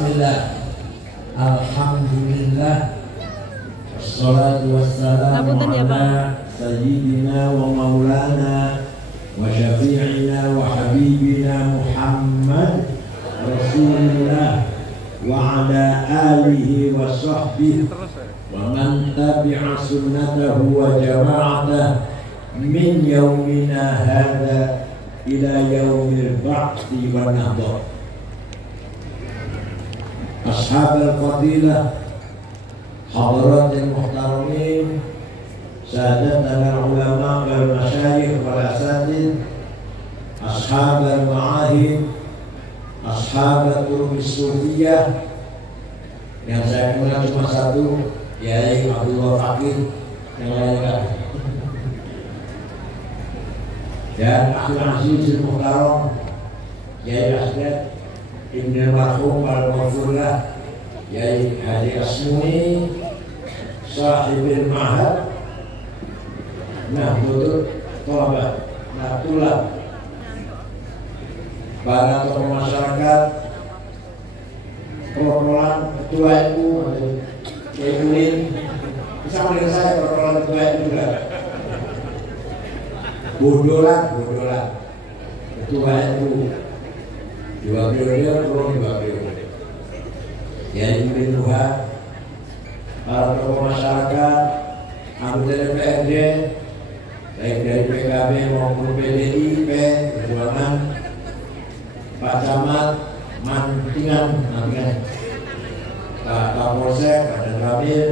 Bismillah. Alhamdulillah. Wassalatu wassalamu ala sayyidina wa maulana wa syafi'ina wa habibina Muhammad Rasulullah wa ala alihi wa sahbihi wa man tabi'a sunnatahu wa jama'atah min yaumina hadha ila yaumil ba'thi wa nahdah. Ashab al-fadilah, hadaratil muhtaramin, sadatana ulama wal masyayikh wal asatidz, ashab al-ma'ahid, ashab al-turub sufiyah. Yang saya kenal cuma satu, Yai Abdullah Fakih, yang lain dan Abdul Aziz al-Muhtaram, Yai Asdad Ibn al-Marhum al-Mawfurlah, Yai Haji Asmuni Sahibul Mahad Nahmutul Tolabah Natullah, para tokoh masyarakat, perwakilan ketua NU, Yai Ulin, bisa mendengar saya perwakilan ketua NU juga, Bodolan ketua NU 2 periode, belum 2 periode. Yai Ulin Nuha, para tokoh masyarakat, anggota DPRD, baik dari PKB maupun PDIP, Perjuangan, Pak Camat, Mantingan, Pak Kapolsek, Pak Ramil,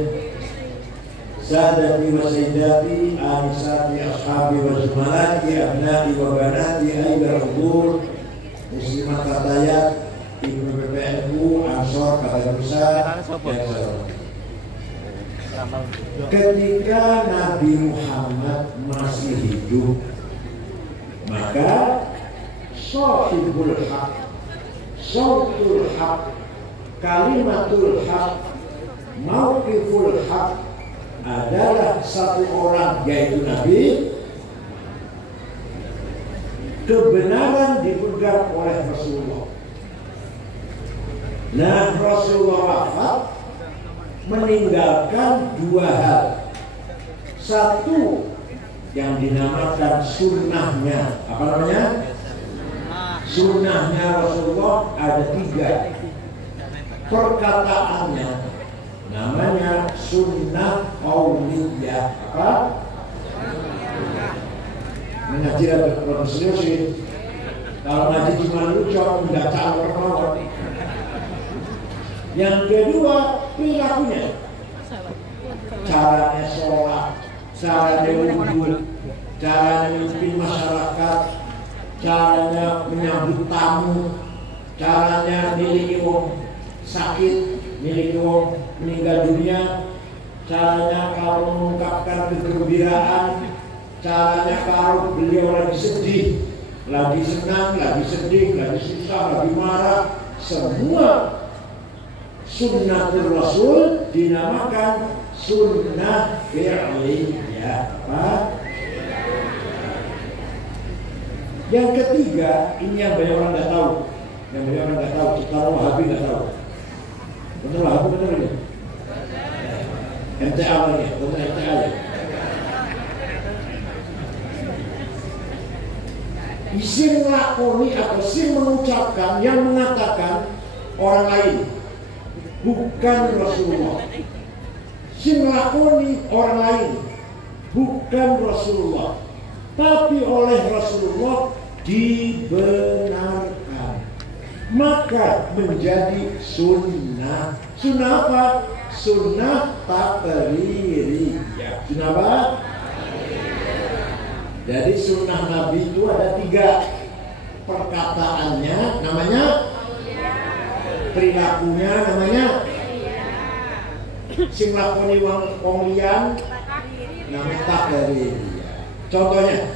Sadati wa Sayyidati, Anisati, Ashabi wa Zumalati, Abnai wa Banati, Aidar Udur, Muslimat Katayat, Ibu PPNU, Ansor, Kata Nusa, ketika Nabi Muhammad masih hidup, maka Shahibul Haq, Sautul Haq, Kalimatul Haq, Mauqiful Haq adalah satu orang, yaitu Nabi. Kebenaran dipegang oleh Rasulullah. Nah, Rasulullah wafat meninggalkan 2 hal. Satu yang dinamakan sunnahnya. Apa namanya? Sunnahnya Rasulullah ada 3. Perkataannya namanya sunnah qauliyah. Apa? Mengaji atau serius. Kalau ngaji cuma ucap, tidak calon. Yang kedua, perilakunya, caranya sholat, caranya wudhu, caranya memimpin masyarakat, caranya menyambut tamu, caranya miliki wong sakit, miliki wong meninggal dunia, caranya kalau mengungkapkan kegembiraan, caranya kalau beliau lagi sedih, lagi senang, lagi sedih, lagi susah, lagi marah, semua sunnatul Rasul dinamakan sunnah fi'liyah. Apa? Yang ketiga, ini yang banyak orang nggak tahu, Kalau Wahabi nggak tahu. Betul Wahabi betul ini? MTA lagi, betul MTA ya. Isim lakoni atau sim mengucapkan yang mengatakan orang lain, bukan Rasulullah. Sim lakoni orang lain, bukan Rasulullah, tapi oleh Rasulullah dibenarkan, maka menjadi sunnah. Sunnah apa? Sunnah taqririyah. Sunnah apa? Jadi sunnah Nabi itu ada 3. Perkataannya namanya, perilakunya namanya, sing lakoni wong liyan namanya taqririyah. Contohnya,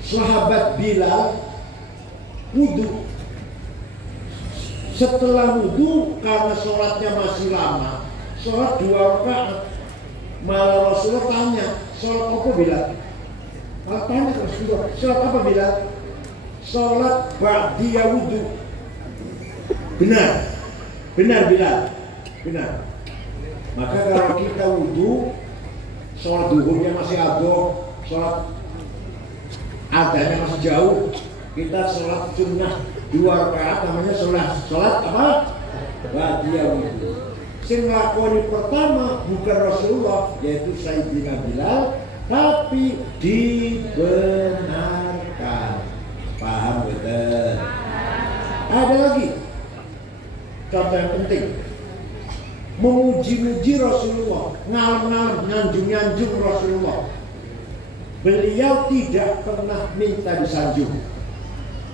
sahabat Bilal wudu. Setelah wudu, karena sholatnya masih lama, sholat 2 rakaat, malah Rasulullah tanya, sholat apa Bilal? Tanya Rasulullah, sholat apa Bilal? Sholat ba'diyah wudu. Benar. Benar Bilal? Benar. Maka kalau kita wudhu, sholat duhurnya masih adoh, sholat adanya masih jauh, kita sholat sunnah 2 rakaat namanya sholat apa? Ba'diyah wudhu. Sing lakoni pertama bukan Rasulullah, yaitu Sayyidina Bilal, tapi dibenarkan. Paham betul? Ada lagi contoh yang penting, memuji-muji Rasulullah, ngalem-ngalem, nyanjung-nyanjung Rasulullah. Beliau tidak pernah minta disanjung,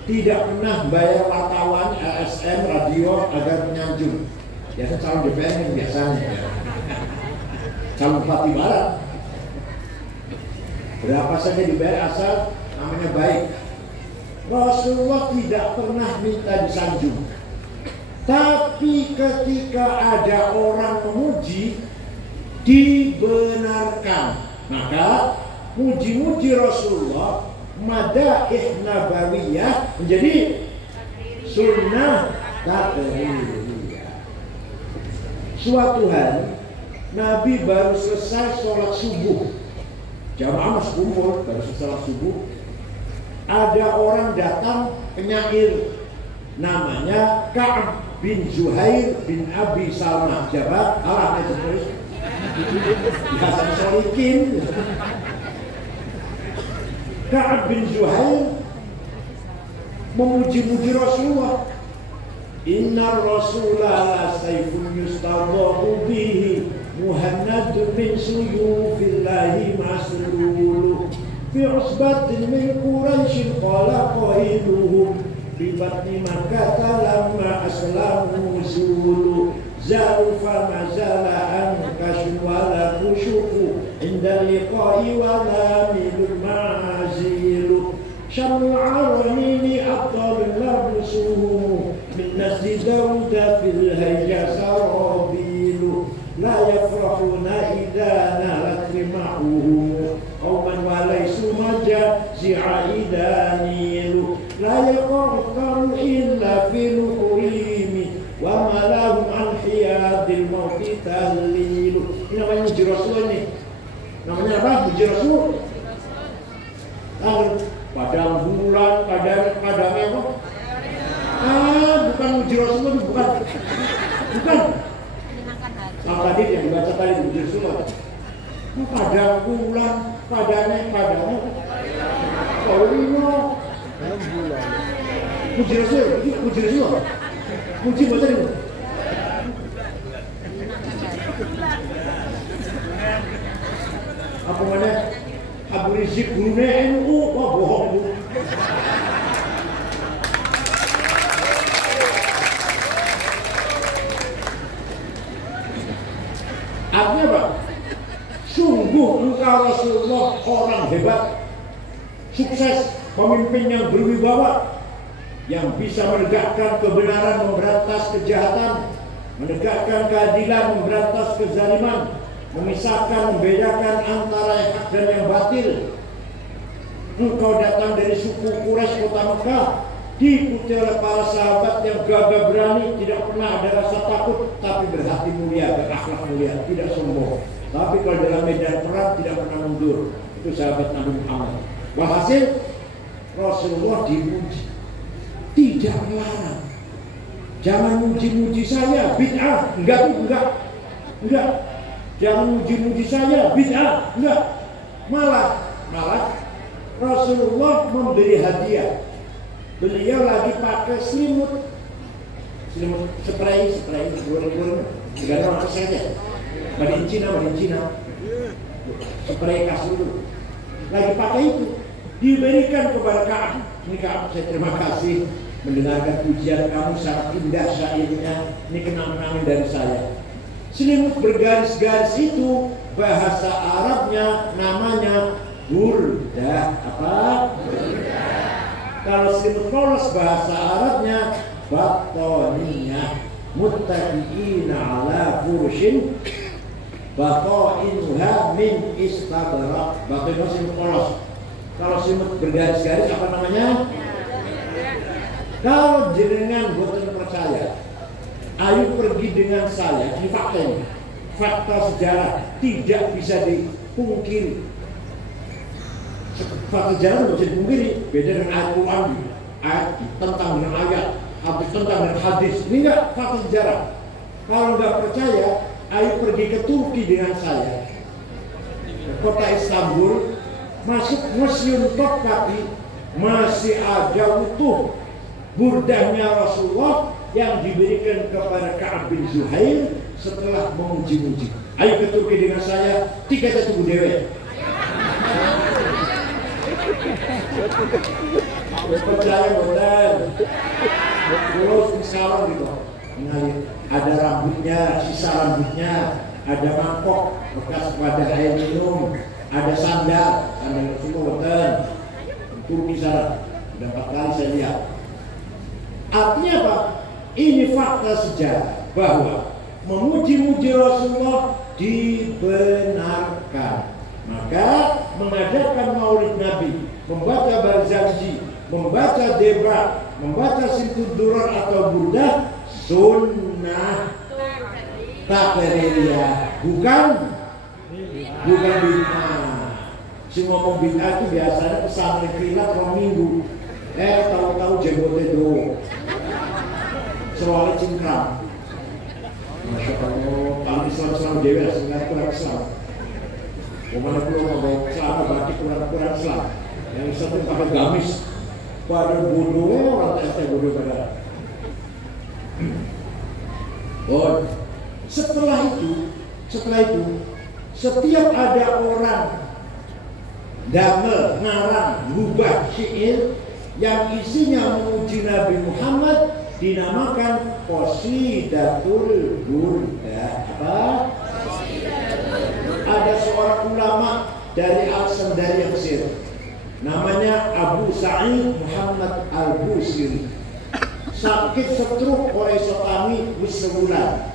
tidak pernah bayar wartawan LSM radio agar menyanjung. Biasa calon DPR yang biasanya ya. Calon Bupati Barat berapa saja dibayar asal namanya baik. Rasulullah tidak pernah minta disanjung. Tapi ketika ada orang memuji, dibenarkan. Maka muji-muji Rasulullah, madaih nabawiyah, menjadi sunnah takririyah. Suatu hari Nabi baru selesai sholat subuh, jamaah masih kumpul, baru selesai sholat subuh. Ada orang datang penyair, namanya Ka'ab bin Zuhair bin Abi Salma. Siapa? Allah itu terus. Hasan Solikin. Ka'ab bin Zuhair memuji-muji Rasulullah. Inna Rasulullah sayfun yustadhahu bihi muhannadun min suyufillahi maslulu fi usbatin min Quraisyin qala qailuhum bi batni Makkah lamma aslamu zulu zalu fa mazala an kashun wala kushufu inda liqa'i wala milul ma'azilu syamul aramini abdalul labsuhum min nasdi Dawuda fil hayya sarabilu la yafrahuna idha nalat rimahuhum qawman walaysu maja zi'aidanilu la yaqarqaru illa fil qurimi wa malahum an hiyadil mawti tahlilu. Ini namanya muji Rasul ini. Namanya apa? Muji Rasul. Padang bulan, padang apa? Bukan muji Rasulullah itu bukan. Yang tadi yang dibaca tadi muji Rasulullah. Padang bulan, padangnya. Kalau ini muji Rasulullah. Muji baca ini. Apa mana? Abu Rizik Brunei NU, wah bohong bu. Artinya apa? Sungguh engkau Rasulullah orang hebat, sukses, pemimpin yang berwibawa, yang bisa menegakkan kebenaran, memberantas kejahatan, menegakkan keadilan, memberantas kezaliman, memisahkan, membedakan antara yang hak dan yang batil. Engkau datang dari suku Quraisy kota Mekah, diikuti oleh para sahabat yang gagah berani, tidak pernah ada rasa takut, tapi berhati mulia, berakhlak mulia, tidak sombong. Tapi kalau dalam medan perang tidak pernah mundur. Itu sahabat Nabi Muhammad. Walhasil Rasulullah dipuji, tidak melarang. Jangan muji-muji saya, bid'ah. Enggak. Jangan muji-muji saya, bid'ah. Enggak. Malah Rasulullah memberi hadiah. Beliau lagi pakai selimut spray, tidak ada orang saja. Made in China. Spray kasur lagi pakai itu, diberikan kepada Ka'ab. Ini Ka'ab, saya terima kasih mendengarkan pujian kamu, sangat indah syairnya. Ini kenang-kenangan dari saya. Selimut bergaris-garis itu bahasa Arabnya namanya burdah. Apa? Burdah. Kalau selimut polos bahasa Arabnya batoniyah. Muttaqiina ala furushin batoinuha min istabrak. Batoniyah selimut polos. Kalau selimut bergaris-garis apa namanya? Kalau jenengan boten percaya, ayo pergi keturki dengan saya, ini fakta ini. Fakta sejarah tidak bisa dipungkiri. Fakta sejarah tidak bisa dipungkiri. Beda dengan Al-Quran, ayat tentang dengan ayat, hadis tentang dengan hadis. Ini enggak fakta sejarah. Kalau nggak percaya, ayo pergi ke Turki dengan saya, kota Istanbul, masuk Museum Topkapi, masih ada utuh burdahnya Rasulullah yang diberikan kepada Ka'ab bin Zuhair setelah memuji-muji. Ayo ke Turki dengan saya, tiketnya tunggu dewe. Percaya benar. Terus misalnya gitu, ada rambutnya, sisa rambutnya, ada mangkok bekas pada air minum, ada sandal Rasulullah. Turki sana, udah 4 kali saya lihat. Artinya apa? Ini fakta sejarah bahwa memuji-muji Rasulullah dibenarkan. Maka mengadakan maulid Nabi, membaca Barzanji, membaca Debra, membaca Sintudurar atau Burdah, sunnah takririah, bukan bid'ah. Si ngomong bid'ah itu biasanya pesantren kilat 2 minggu. Tahu-tahu jenggotnya doang. Soalnya cingkrang. Masya Allah, kalau Islam dewa sebenarnya kurang Islam. Kemana pun mau selama batik kurang Islam. Yang Islam itu pakai gamis. Pada bodohnya orang tak bodoh pada. Oh, setelah itu, setiap ada orang damel, ngarang, rubah syair yang isinya memuji Nabi Muhammad dinamakan Qasidatul Burdah. Apa? Ada seorang ulama dari Alexandria Mesir, namanya Abu Sa'id Muhammad Al-Busiri. Sakit stroke oleh sotami wis sebulan.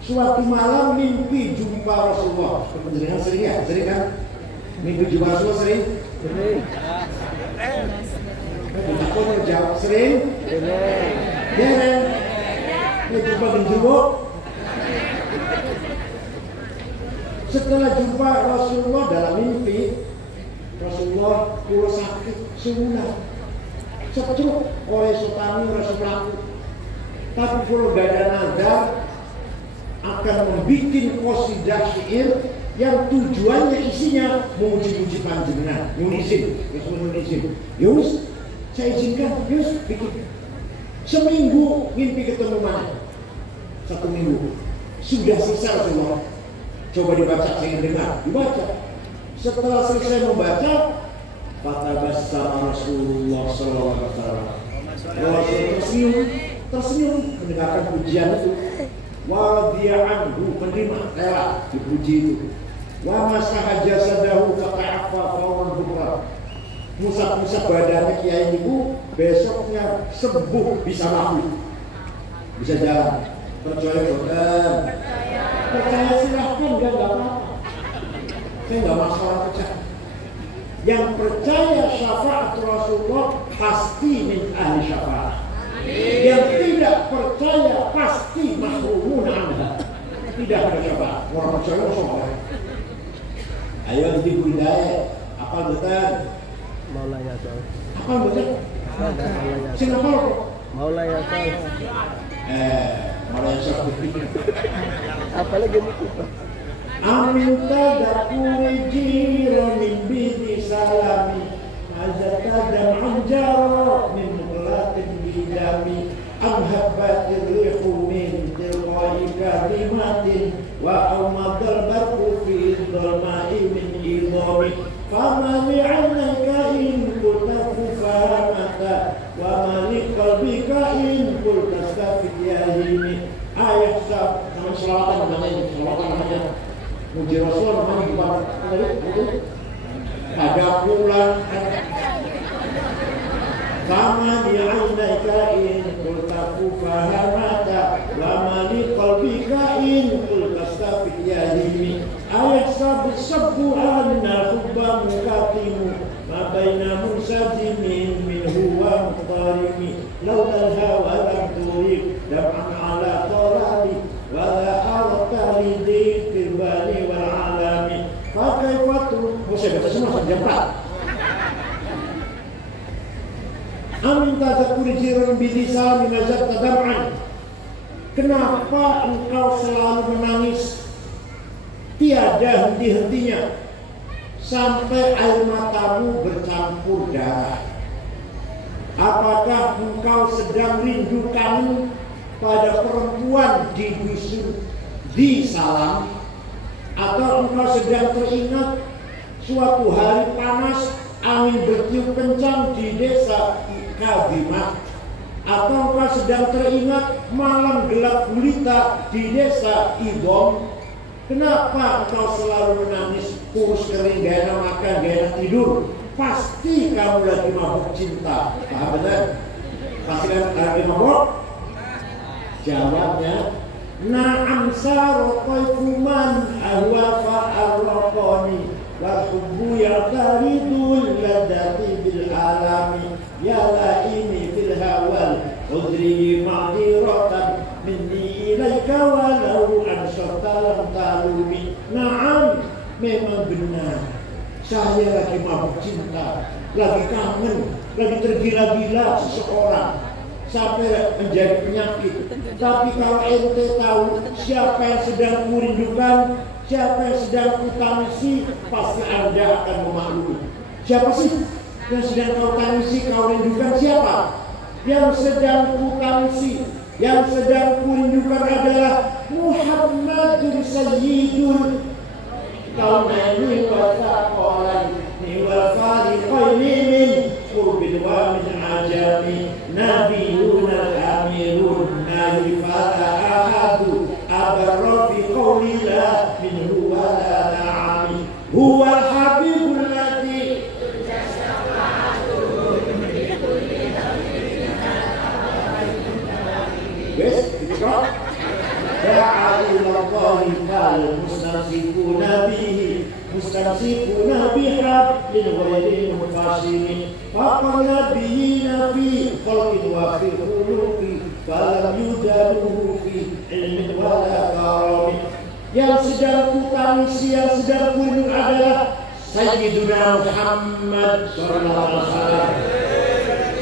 Suatu malam mimpi jumpa Rasulullah. Penjelasan sering ya? Sering kan? Mimpi jumpa Rasulullah sering? Sering. Aku mau jawab sering? Sering. Sering. Jumpa genderuwo. Setelah jumpa Rasulullah dalam mimpi, Rasulullah pulau sakit sebulan. Stroke oleh sotami Rasulullah. Tapi kalau gak ada nazar akan membuat qasidah syair yang tujuannya isinya memuji-muji panjenengan. Izin, Yus, saya izinkan, Yus, bikin. Seminggu mimpi ketemu mana? 1 minggu. Sudah selesai Rasulullah. Coba dibaca, saya dengar, dibaca. Setelah selesai membaca, fatabassama Rasulullah sallallahu alaihi wasallam. Rasul tersenyum mendengarkan pujian itu. Wa radiya'anhu, menerima, rela dipuji itu. Wa masaha jasadahu fata'affa fawran bukra. Musab-musab badannya kiai ibu, besoknya sembuh, bisa laku, bisa jalan. Percaya bukan? Percaya silahkan, enggak apa-apa. Saya enggak masalah percaya. Yang percaya syafaat Rasulullah pasti min ahli syafaat. Yang tidak percaya pasti mahrumun anha. Tidak ada syafaat. Orang percaya semua. Ayo nanti budaya. Apa betul? Maulaya Yasal. Apa betul? Singapura. Maulaya Yasal. Maulaya Yasal. Apalagi itu? Aminta dakuri jiro min biti salami azata dam'an jaro min mulatin bidami amhabbatir rihu min tilqai kalimatin wa awmadal barku fi dhalma'i min idhami fama li'annaka in kultafu fahamata wa mali qalbika in kultastafid yahimi ayat sab nama selawatan namanya muji Rasulullah namanya gimana? Ada pulang sama di'ainaika in kultaku fahamata wa mali qalbika in kultastafid yahimi ayat sabu anna hubba mukatimu ma baina musajimin min huwa muqtarimi laula al-hawa lam turik dam'an ala tarabi semua jempat. Amin tadakuri jirun bidisa minazat tadam'an. Kenapa engkau selalu menangis tiada henti-hentinya sampai air matamu bercampur darah? Apakah engkau sedang rindu kangen pada perempuan di dusun di Salam? Atau engkau sedang teringat suatu hari panas angin bertiup kencang di desa Kabimat? Atau engkau sedang teringat malam gelap gulita di desa Ibom? Kenapa engkau selalu menangis, kurus kering, gak enak makan, gak enak tidur? Pasti kamu lagi mabuk cinta. Paham benar? Pasti kamu lagi mabuk? Jawabnya, na'am sarqaifu man ahwa fa'arraqani wa hubbu ya'taridul ladati bil alami ya laimi fil hawal udri ma'diratan minni ilaika walau ansarta lam talumi. Na'am, memang benar, saya lagi mabuk cinta, lagi kangen, lagi tergila-gila seseorang sampai menjadi penyakit. Tapi kalau ente tahu siapa yang sedang kurindukan, siapa yang sedang kutangisi, pasti Anda akan memaklumi. Siapa sih yang sedang kau tangisi, kau rindukan? Siapa yang sedang kutangisi, yang sedang kurindukan adalah Muhammadun Sayyidul Kaunaini wa Thaqalaini wal Fariqaini min qurbin wa min ajami nabiyuna al-amirun nahi fala ahadu abarra fi qawli la minhu wa la na'ami huwa al-habibul ladhi da'a ila Allahi kal mustamsikuna bihi mustamsikuna bihablin ghairi munfasimin faqal nabiyina fi khalqin wa fi khuluqi falam yujaduhu fi ilmin wa la karamin. Yang sedang kutangisi, yang sedang kurindu adalah Sayyiduna Muhammad sallallahu alaihi wasallam,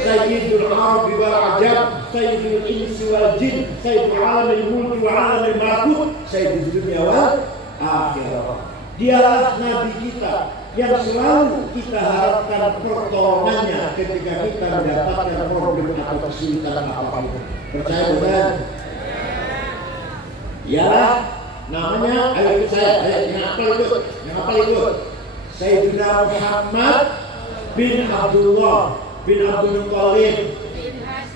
Sayyidul Arabi wal Ajab, Sayyidul Insi wal Jin, Sayyidul Alamil Mulki wa Alamil Malakut, Sayyidul Dunia wal Akhirah. Dialah Nabi kita yang selalu kita harapkan pertolongannya ketika kita mendapatkan problem atau kesulitan apapun. Percaya bukan? Ialah namanya, ayo ikut saya, yang apa ikut? Sayyidina Muhammad bin Abdullah bin Abdul Muttalib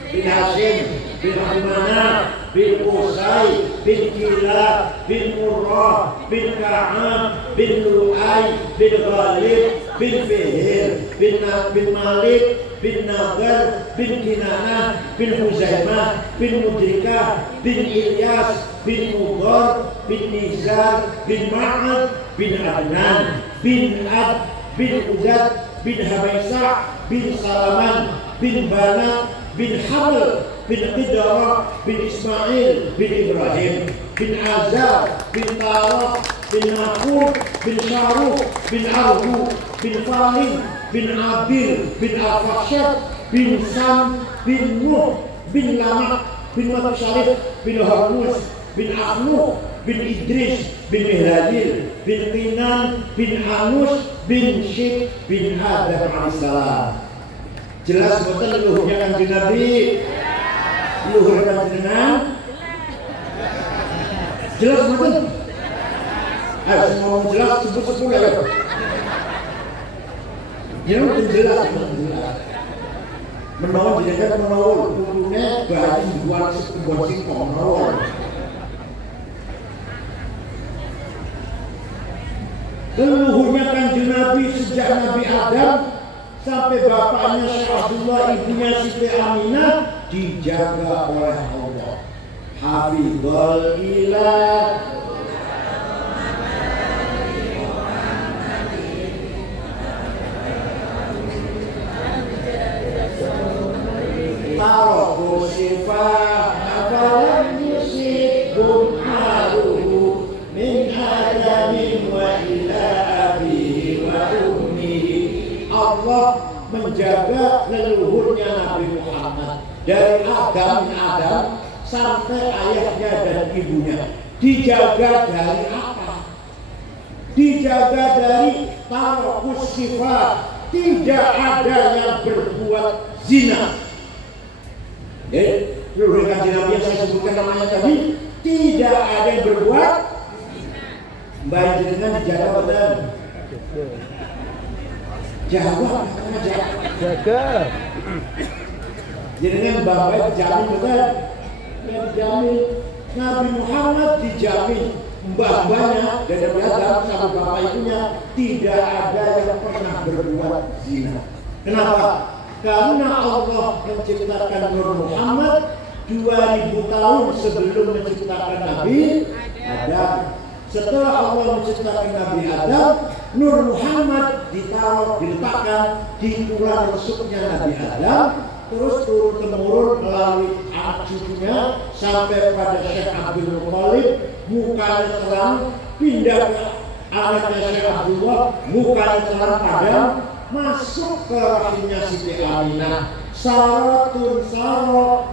bin Hashim bin Abdul Manaf bin Qusay bin Kilab bin Murrah bin Ka'ab bin Lu'ay bin Ghalib bin Fihir bin Malik bin Nadar bin Kinanah bin Huzaimah bin Mudrikah bin Ilyas bin Mudar bin Nizar bin Ma'ad bin Adnan bin Ab bin Uzad bin Habaisah bin Salaman bin Banat bin Hamil bin Qidara bin Ismail bin Ibrahim bin Azar bin Tarah bin Naqur bin Syaruh bin Arhu bin Falim bin Abil bin Al-Fakhsyad bin Sam bin Nuh bin Lamak bin Matusharif bin Harmus bin Ahnuh bin Idris bin Mihradil bin Qinan bin Anus bin Syed bin Adam alaihissalam. Jelas betul luhurnya Kanjeng Nabi? Luhur Kanjeng Nabi? Jelas betul? Ayo semua jelas sebut 10 ya. Yang jelas menawan tidak menawan punya baju buat singkong menawan. Leluhurnya Kanjeng Nabi sejak Nabi Adam sampai bapaknya Syekh Abdullah, ibunya Siti Aminah dijaga oleh Allah. Hafizul ilah Taroku sifah afalam yusibum haruhu min adamin wa ila abihi wa ummi menjaga leluhurnya Nabi Muhammad dari Adam sampai ayahnya dan ibunya. Dijaga dari apa? Dijaga dari tarkus sifat. Tidak ada yang berbuat zina. Leluhur kanjeng Nabi yang saya sebutkan namanya tadi, tidak ada yang berbuat. Baik dengan dijaga benar. Jawab, Jaga. Jadi dengan bapak dijamin benar. Yang dijamin Nabi Muhammad dijamin, mbah-mbahnya dan Nabi Adam sama bapak ibunya tidak ada yang pernah berbuat zina. Kenapa? Karena Allah menciptakan Nur Muhammad 2000 tahun sebelum menciptakan Nabi Adam. Setelah Allah menciptakan Nabi Adam, Nur Muhammad diletakkan di tulang rusuknya Nabi Adam, terus turun-temurun melalui anak cucunya sampai pada Syekh Abdul Muthalib, mukanya terang, pindah ke anaknya Syekh Abdullah, mukanya terang padam, masuk ke rahimnya Siti Aminah. Saratun sarot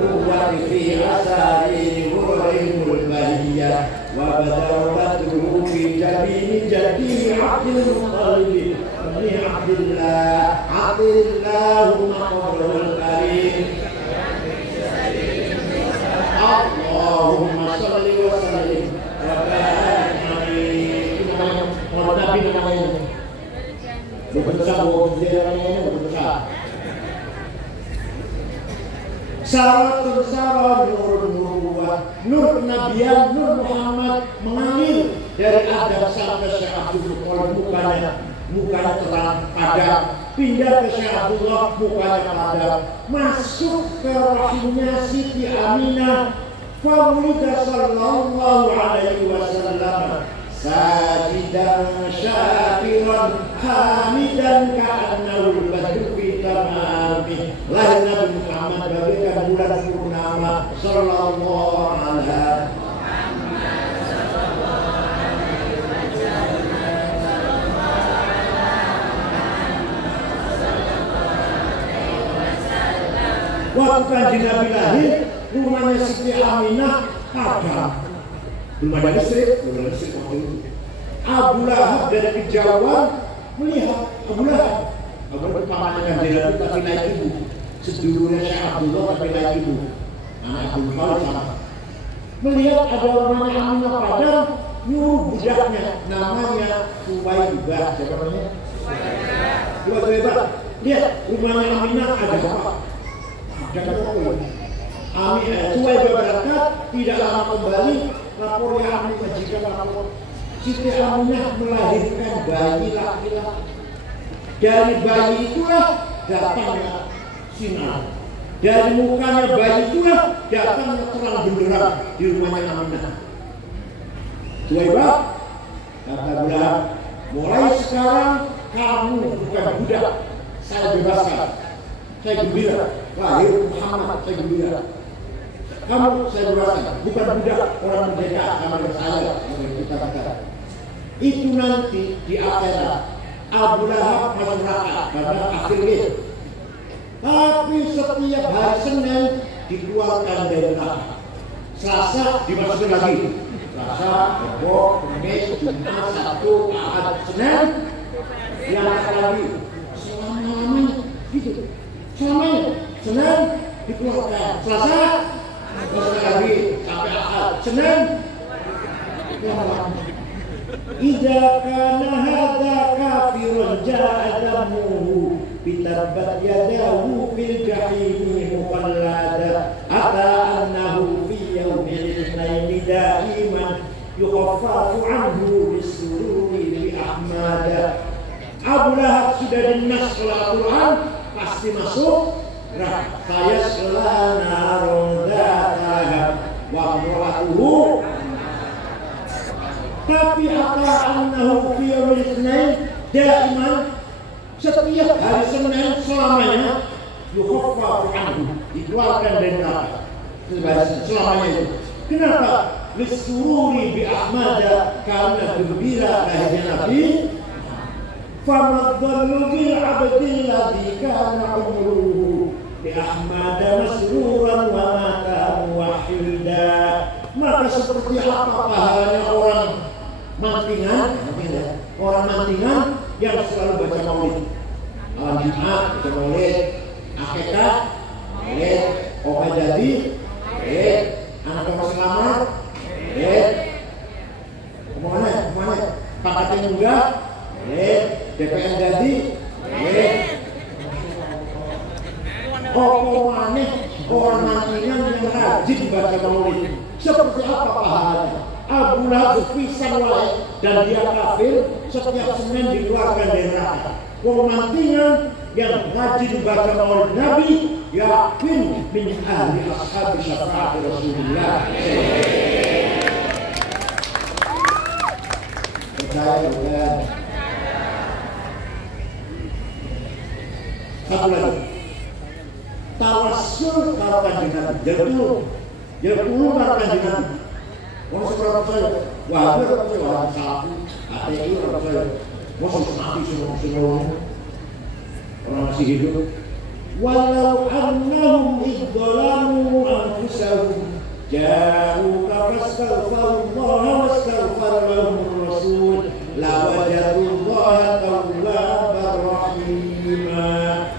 wa fi asari hurrimul bahiyah wa badawatuhu fi jabini jadi Abdul Muthalib ini Abdillahumma qabrul karim Allahumma salli wa sallim wa barik alaihi. Nabi namanya berbesar, Saratun sarah nur nubuwah, nur kenabian, nur Muhammad mengalir dari Adam sampai Syekh Abdul Muthalib, mukanya terang padam, pindah ke Syekh Abdullah, mukanya padam, masuk ke rahimnya Siti Aminah. Fawlida sallallahu alaihi wasallam sajidan syakiran hamidan ka'annahu badru fi tamami. Lahir Nabi Muhammad bagaikan bulan purnama sallallahu alaihi waktu kanjeng Nabi lahir, rumahnya Siti Aminah padam. Belum ada listrik waktu itu. Abu Lahab dari kejauhan melihat Abu Lahab pamannya kanjeng Nabi tapi naik ibu, sedulurnya Syekh Abdullah tapi naik ibu, anak Abdul Muthalib sama. Melihat ada rumahnya Aminah padam, nyuruh budaknya namanya Suwaibah. Siapa namanya? Suwaibah. Lihat rumahnya Aminah ada apa? Ada apa? Suwaibah berangkat, tidak lama kembali, lapor yang majikan lapor Siti Aminah melahirkan bayi laki-laki. Dari bayi itulah datangnya sinar. Dari mukanya bayi itulah datangnya terang benderang di rumahnya Aminah. Suwaibah kata Bulan, mulai sekarang kamu bukan budak, saya bebaskan. Saya gembira, lahir Muhammad saya gembira. Kamu saya bebaskan, bukan budak, orang merdeka sama saya. Kita kata itu nanti di akhirat Abu Lahab masuk neraka karena akhirnya. Tapi setiap hari Senin dikeluarkan dari neraka. Selasa dimasukkan lagi. Selasa, Rabu, Kamis, Jumat, Sabtu, Ahad, Senin diangkat lagi. Selama-lamanya gitu. Selamanya Senin dikeluarkan. Selasa dimasukkan lagi sampai Ahad. Senin Idza kana hadza kafirun ja'a damuhu bitabbat yadahu fil jahimi muqallada ata annahu fi yawmil itsnaini da'iman yukhaffafu anhu bisururi bi ahmada. Abu Lahab sudah dinas oleh Al-Quran pasti masuk neraka. Sayasla narun dzata wa imra'atuhu. Tapi apa annahu fi yaumil itsnain daiman, setiap hari Senin selamanya yukhaffafu anhu, dikeluarkan dari neraka selamanya itu. Kenapa? Lisururi bi ahmada, karena gembira lahirnya Nabi. famadhallu bil abdi alladhi kana umruhu bi ahmad masruran wa mata muwahhida. Maka seperti apa pahalanya orang mantingan, orang mantingan yang selalu baca maulid, malam Jumat baca maulid, akikah maulid, obat jadi maulid, anak orang selamat maulid, kemana pakatnya enggak maulid, DPR jadi maulid. Orang mantingan yang rajin baca maulid, seperti apa pahalanya? Abu Lahab pisang wae dan dia kafir, setiap Senin dikeluarkan dari neraka. Orang mantingan yang rajin baca maulid Nabi, yakin min ahli ashab syafaat Rasulullah. Percaya bukan? Satu lagi, tawassul karo kanjeng Nabi. Jadi dulu karo kanjeng Nabi. Orang seberapa saya, wah itu orang satu, ATI orang saya, orang mati semua, orang masih hidup. Walau annahum idzalamu anfusahum ja'uka fastaghfirullaha wastaghfara lahumur rasul lawajadullaha tawwabar rahima.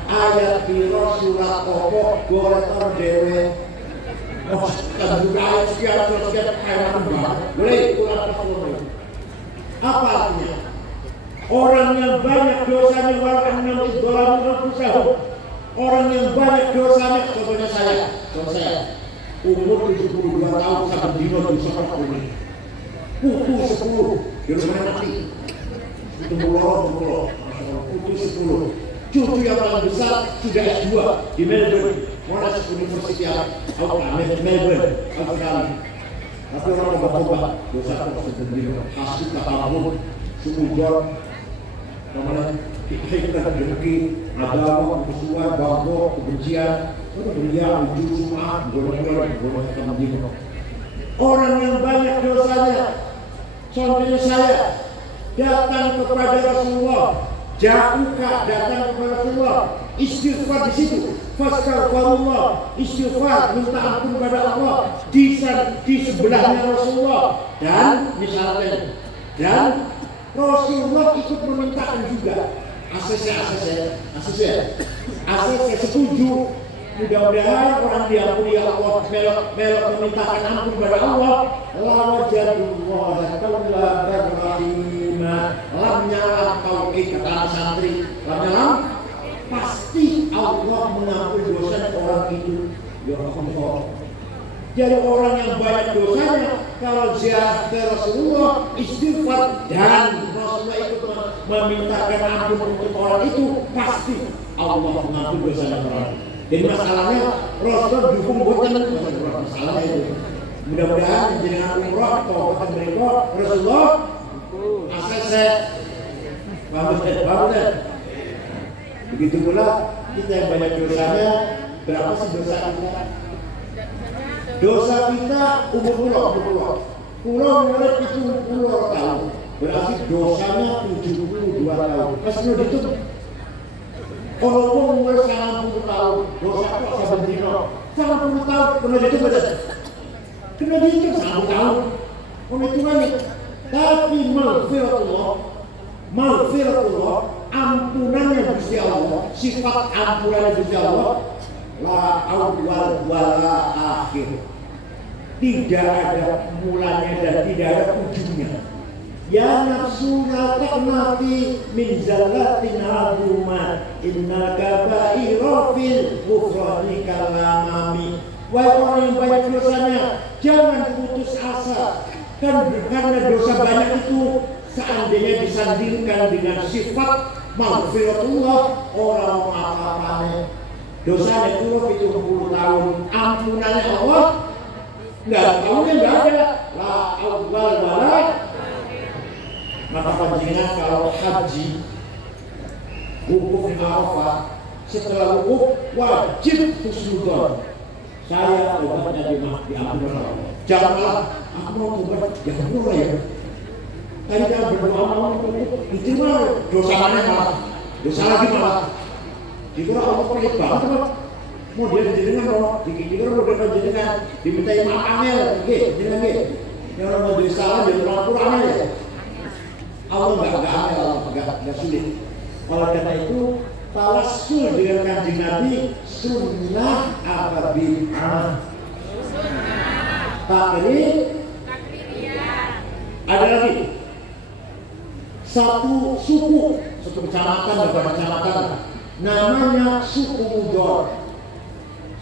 Ayat di Rasulullah pokok goretor dewe. Oh, kan juga sekian boleh kurang. Apa artinya? Orang yang banyak dosanya orang yang banyak dosanya, contohnya saya umur 72 tahun sampai dino di sekolah ini, putu 10 di rumah mati, putu 10, cucu yang paling besar sudah S2 di Melbourne, Monash University Melbourne, Australia. Tapi orang obat-obat dosa sendiri, kasih takabur, sumujur, namanya kita dengki, agama, kesusuan, bangko, kebencian, dunia, ujung semua, golongan. Orang yang banyak dosanya, contohnya saya, datang kepada Rasulullah, ja'uka datang kepada Rasulullah, istighfar di situ, fastaghfirullah, istighfar minta ampun kepada Allah di sebelahnya Rasulullah, dan misalnya Rasulullah ikut memintakan juga. ACC setuju. Mudah-mudahan orang diampuni Allah, melok memintakan ampun kepada Allah. Lawajadullaha tawwabar rahima. Lamnya tauhid kata santri, lamnya pasti Allah mengampuni dosa orang itu. Ya Allah. Jadi orang yang banyak dosanya, kalau ziarah ke Rasulullah, istighfar, dan Rasulullah itu memintakan ampun untuk orang itu, pasti Allah mengampuni dosa orang. Jadi masalahnya Rasulullah dukung bukan masalahnya itu. Mudah-mudahan dengan umrah atau mereka Rasulullah ACC bagus. Begitu pula kita yang banyak dosanya, berapa sih dosa kita? Dosa kita umur pulau mulai itu 10 tahun, berarti dosanya 72 tahun. Kasih itu orang umur 90 tahun, dosa kok sabendino 90 tahun, kena dihitung 90 tahun, hitungannya. Tapi maghfiratullah, ampunannya Gusti Allah, sifat ampunannya Gusti Allah, la awal wala akhir, tidak ada mulanya dan tidak ada ujungnya. Ya nafsu la taqnati min zallatin adumat, inna kaba'ira fil ghufrani kalamami. Wahai orang yang banyak dosanya, jangan putus asa, kan karena dosa banyak itu seandainya disandingkan dengan sifat maghfiratullah, orang apa-apanya dosanya itu 70 tahun, ampunannya Allah tahunnya nggak ada, la awal wala. Maka panjenengan kalau haji wukuf di Arafah, setelah wukuf wajib husnudzon, saya obatnya diampuni Allah. Janganlah aku mau obat, ya Allah ya. Tadi kan berdoa itu mah dosa mana malah, dosa lagi malah. Itu Allah pelit banget kan. Mau dia jenengan loh, dikira mau dia jenengan dimintai maaf angel, jenengan yang orang mau jadi salah jadi orang kurang ya. Allah nggak sulit. Oleh karena itu tawassul dengan kanjeng Nabi sunnah apa bid'ah? Takrib. Ada lagi satu suku, satu kecamatan bukan kecamatan, namanya suku Mudor.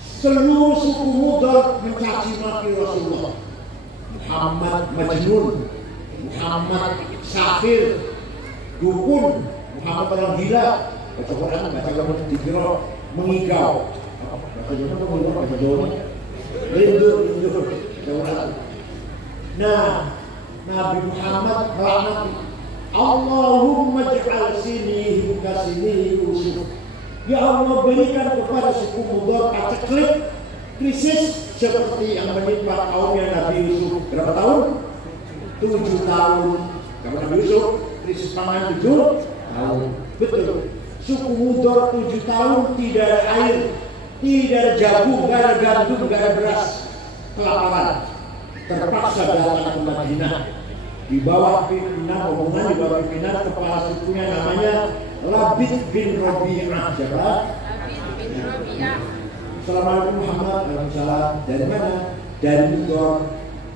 Seluruh suku Mudor mencaci maki Rasulullah. Muhammad Majnun, Muhammad Safir, dukun, Muhammad orang gila. Baca Quran, baca Quran dikira mengigau. Baca Quran, baca Quran, lindur. Nah, Nabi Muhammad melaknati, Allahumma ja'al sini kasini Yusuf. Ya Allah, berikan kepada suku Mudor paceklik, krisis seperti yang menimpa kaumnya Nabi Yusuf. Berapa tahun? 7 tahun. Karena Nabi Yusuf krisis pangan 7 tahun. Betul. Suku Mudor 7 tahun tidak ada air, tidak ada jagung, tidak ada gandum, tidak ada beras, kelaparan. Terpaksa datang ke Madinah. Di bawah pimpinan, di bawah pimpinan kepala sukunya namanya Labid bin Rabi'ah. Siapa? Assalamualaikum Muhammad. Waalaikumsalam. Dari mana? Dari Mudor.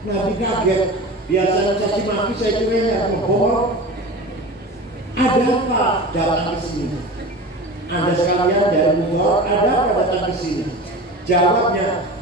Nabi kaget. Biasanya caci maki, saya kira yang ngebohong. Ada apa datang ke sini? Anda sekalian dari Mudor, ada apa datang ke sini? Jawabnya,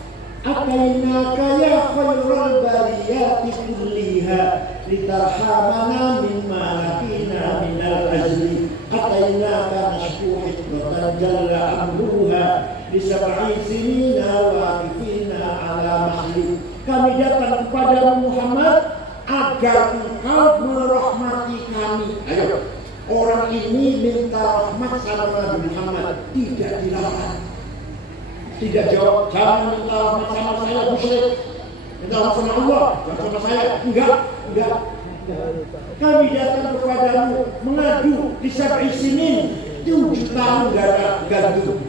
Atainaka ya khairul bariyati kulliha litarhamana mimma lakina minal ajli. Atainaka nashku hikmatan jalla amruha lisab'i sinina waqifina ala mahli. Kami datang kepada Muhammad agar engkau merahmati kami. Ayo, orang ini minta rahmat sama Nabi Muhammad, tidak dilarang. Tidak jawab, jangan minta rahmat sama saya, musyrik. Minta rahmat sama Allah, jangan sama saya. Enggak. Kami datang kepadamu mengadu di sab'i sinin, 7 tahun enggak ada gandum.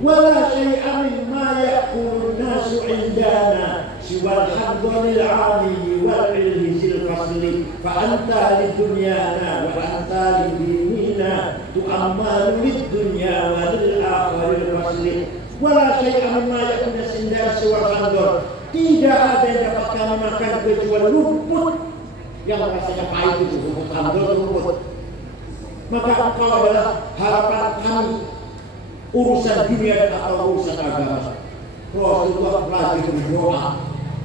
Wala syai'an mimma ya'kulun nasu indana siwal hadhanil 'ali wal ilhizil fasli fa anta lid dunyana wa anta lid dinina tu'ammalu lid dunya wa lil akhiril fasli. Wala syai'an mimma ya'kulun indana siwal hadhan. Tidak ada yang dapat kami makan kecuali rumput yang rasanya pahit itu, rumput hadhan, rumput. Maka engkau adalah harapan kami, urusan dunia atau urusan agama. Rasulullah lagi berdoa,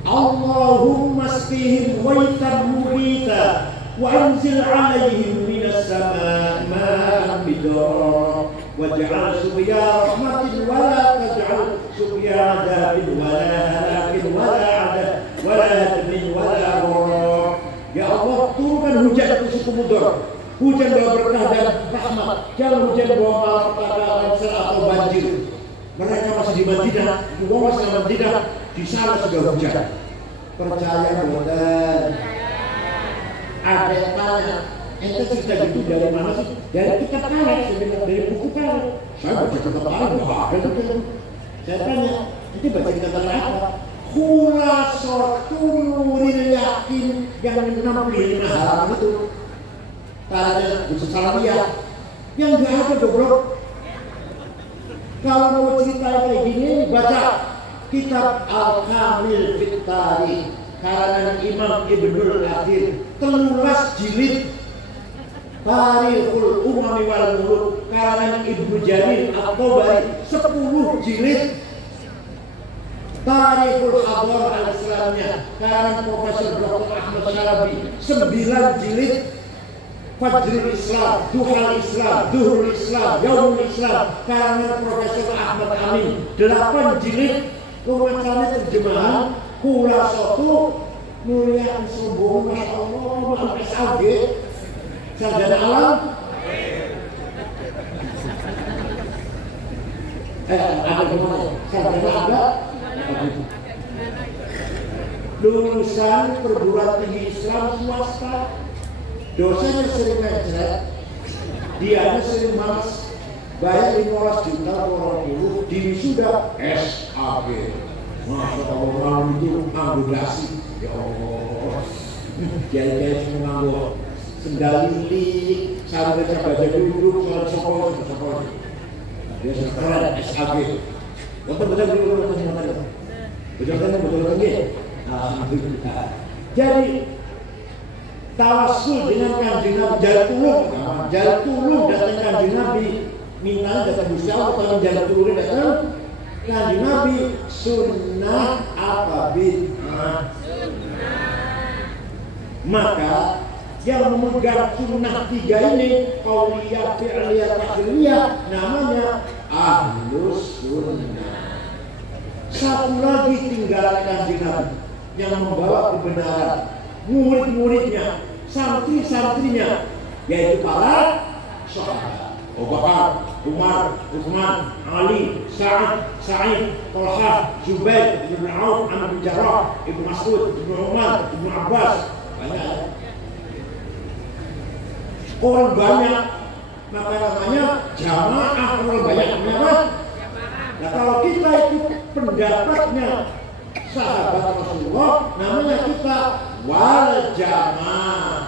Allahumma asqihim ghaitan mughita wa anzil 'alaihim minas samaa'i ma'an bidara waj'al subya rahmatin wa la taj'al subya 'adabin wa la halakin wa la 'adab wa la hadmin wa la ghara. Ya Allah, turunkan hujan ke suku Mudor, hujan bawa berkah dan rahmat, jangan hujan bawa malapetaka, longsor atau banjir. Mereka masih di Madinah, masih di Madinah, di sana sudah hujan. Percaya boten? Ada yang tanya, ente cerita gitu dari mana sih? Dari kitab karet, dari buku karet. Saya baca kitab karet, nggak ada itu. Saya tanya, ente baca kitab karet apa? Khulasatul nuril yakin yang 65 halaman itu. Tanya Yusuf Salamiyah yang nggak ada goblok. Kalau mau cerita kayak gini, baca kitab Al-Kamil Fit Tarikh karangan Imam Ibnul Athir, 13 jilid. Tarikhul Umami wal Muluk karangan Ibnu Jarir At-Tabari, 10 jilid. Tarikhul Hadar Al-Islamiyah karangan Profesor Dr. Ahmad Syarabi, 9 jilid. Fajrul Islam, Duhal Islam, Duhul Islam, Yaumul Islam karangan Profesor Ahmad Amin, 8 jilid. Kemudian terjemahan Khulasatul Nuril Sombong, Masya Allah, SAG sarjana alam. Ada gimana? Sarjana ada? Lulusan perguruan tinggi Islam swasta. Dosanya sering mencret, dia sering malas bayar 15 juta orang dulu di wisuda SAG. Masya Allah, malu itu anggudasi. Ya Allah, jaya-jaya semua nganggo sendal lilik, sampai baca duduk, sholat sokol. Dia keren SAG. Betul-betul betul semua tadi. Betul lagi. Alhamdulillah. Jadi tawassul dengan Kanjeng Nabi, jalan tulung datang Kanjeng Nabi, minta datang Gusti Allah, kalau jalan tulung datang Kanjeng Nabi, sunnah apa bid'ah? Maka yang memegang sunnah tiga ini, qauliyah, fi'liyah, taqliyah, namanya ahlus sunnah. Satu lagi tinggal Kanjeng Nabi yang membawa kebenaran, murid-muridnya, santri-santrinya, yaitu para sahabat Abu Bakar, Umar, Utsman, Ali, Sa'id, Talha, Zubair, Ibn Auf, Amr bin Jarrah, Ibn Mas'ud, Ibn Umar, Ibn Abbas, banyak. Orang banyak, maka namanya jamaah. Orang banyak kenapa? Nah, kalau kita ikut pendapatnya sahabat Rasulullah, namanya kita wal jamaah.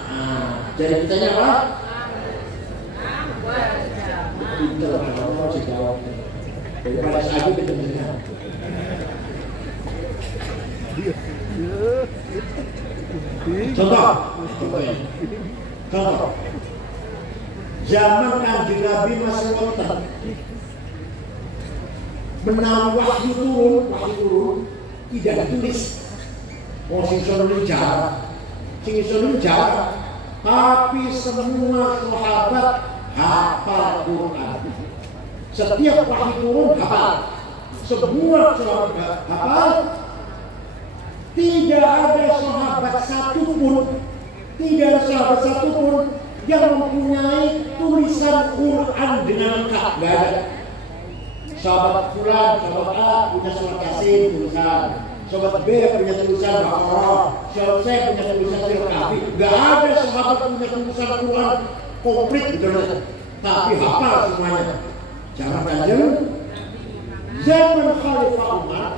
Jadi kitanya apa? Wal jamaah. Pintar Allah sih jawabnya. Daripada saya benar-benar. Contoh. Zaman Kanjeng Nabi masih wonten. Menawi wahyu turun tidak ditulis. Sing iso nulis jarak. Tapi semua sahabat hafal Quran. Setiap wahyu turun hafal. Semua sahabat hafal. Tidak ada sahabat satupun yang mempunyai tulisan Quran dengan lengkap. Tidak ada. Sahabat fulan, sahabat A punya surat Yasin tulisan, sahabat B punya tulisan Baqarah, sahabat C punya tulisan Al-Kahfi. Gak ada sahabat punya tulisan Quran komplit betul, tapi hafal semuanya. Jangan Kanjeng zaman Khalifah Umar,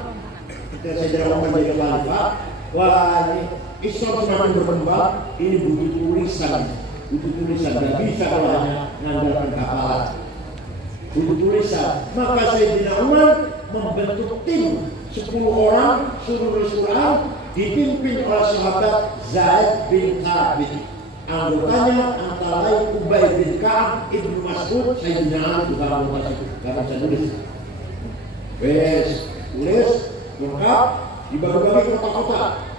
ketika Sayyidina Umar jadi khalifah, wah ini Islam semakin berkembang, ini butuh tulisan, gak bisa kalau hanya mengandalkan hafalan. Butuh tulisan. Maka Sayyidina Umar membentuk tim 10 orang suruh nulis Quran, dipimpin oleh sahabat Zaid bin Thabit. Anggotanya antara lain Ubay bin Ka'ab, Ibnu Mas'ud, Sayyidina Ali juga nggak bisa nulis. Tulis lengkap, dibagi-bagi kota-kota.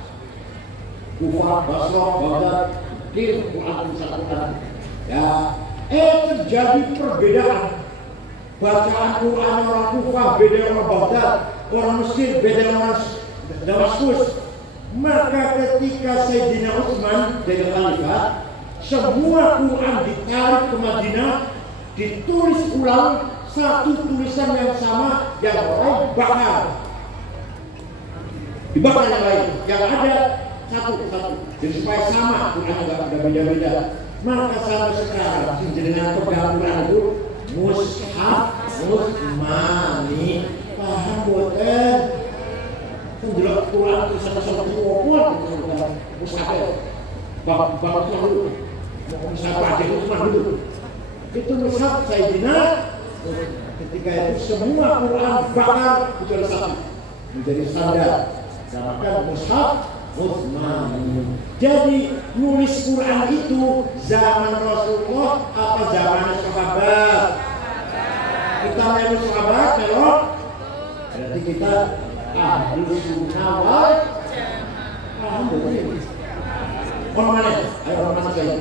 Kufah, Basrah, Baghdad, kirim Quran. Ya, terjadi perbedaan. Bacaan Quran orang Kufah beda orang Baghdad, orang Mesir beda orang Damaskus. Maka ketika Sayyidina Utsman jadi khalifah, semua Quran ditarik ke Madinah, ditulis ulang satu tulisan yang sama, yang lain bakar. Dibakar yang lain, yang ada satu. Jadi supaya sama, Quran nggak beda-beda. Maka sampai sekarang dengan pegang Quran itu mushaf Utsmani, paham boten? Penjelok Quran itu sama-sama kuat mushaf. Bapak dulu, mushaf aja Utsman dulu. Itu mushaf Sayyidina. Ketika itu semua Quran bakar kecuali satu, menjadi standar. Namakan mushaf Utsmani. Jadi nulis Quran itu zaman Rasulullah apa zaman sahabat? Kita melu sahabat, melu. Berarti kita ahlus sunnah wal jamaah. Orang mana? Ayo orang mana saya?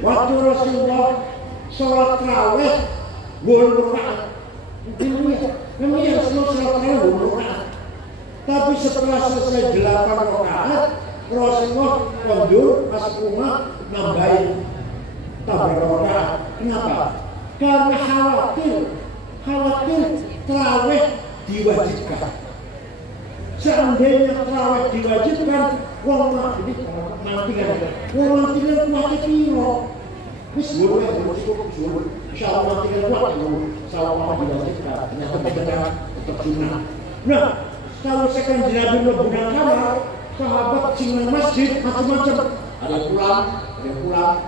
Waktu Rasulullah sholat tarawih 8 rakaat. Memang Rasulullah sholat tarawih 8 rakaat. Tapi setelah selesai 8 rakaat, Rasulullah kondur masuk rumah nambahin tambah rakaat. Kenapa? Karena khawatir tarawih diwajibkan. seandainya tarawih diwajibkan, wong mati kan, wong mati kan kuat piro? Wis dulu ya, cukup dulu. Insyaallah mati kan kuat dulu. Salah diwajibkan, ternyata benar tetap sunnah. Nah, kalau sekarang Nabi mlebu kamar, sahabat sing nang masjid macam-macam. Ada yang pulang,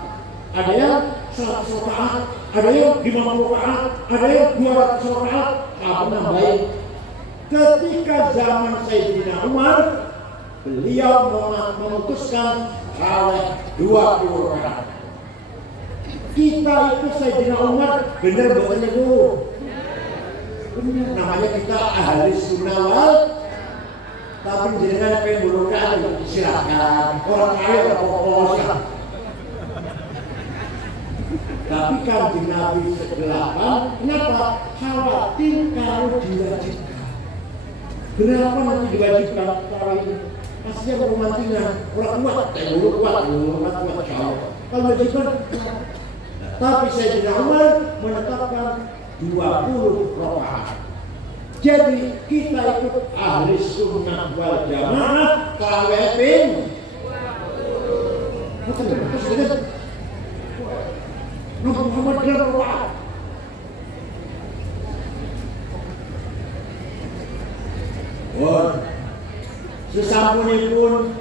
ada yang 100 rakaat, ada yang 50 rakaat, ada yang 200 rakaat. Apa nambahin? Ketika zaman Sayyidina Umar, beliau memutuskan tarawih 20 rakaat. Kita itu Sayyidina Umar benar bukan itu? Benar, namanya kita ahli sunnah wal. Tapi jenengan pengen burukan silakan. Orang kaya apa-apa. Tapi kan di Nabi 8, kenapa? Khawatir kalau diwajibkan. Kenapa nanti diwajibkan tarawih ini? Pastinya berumatinya orang kuat, kuat, kalau wajibkan. Tapi Sayyidina Umar menetapkan 20 rakaat. Jadi kita itu ahli sunnah wal jamaah kawin. Muhammad Rasulullah. Sesampunipun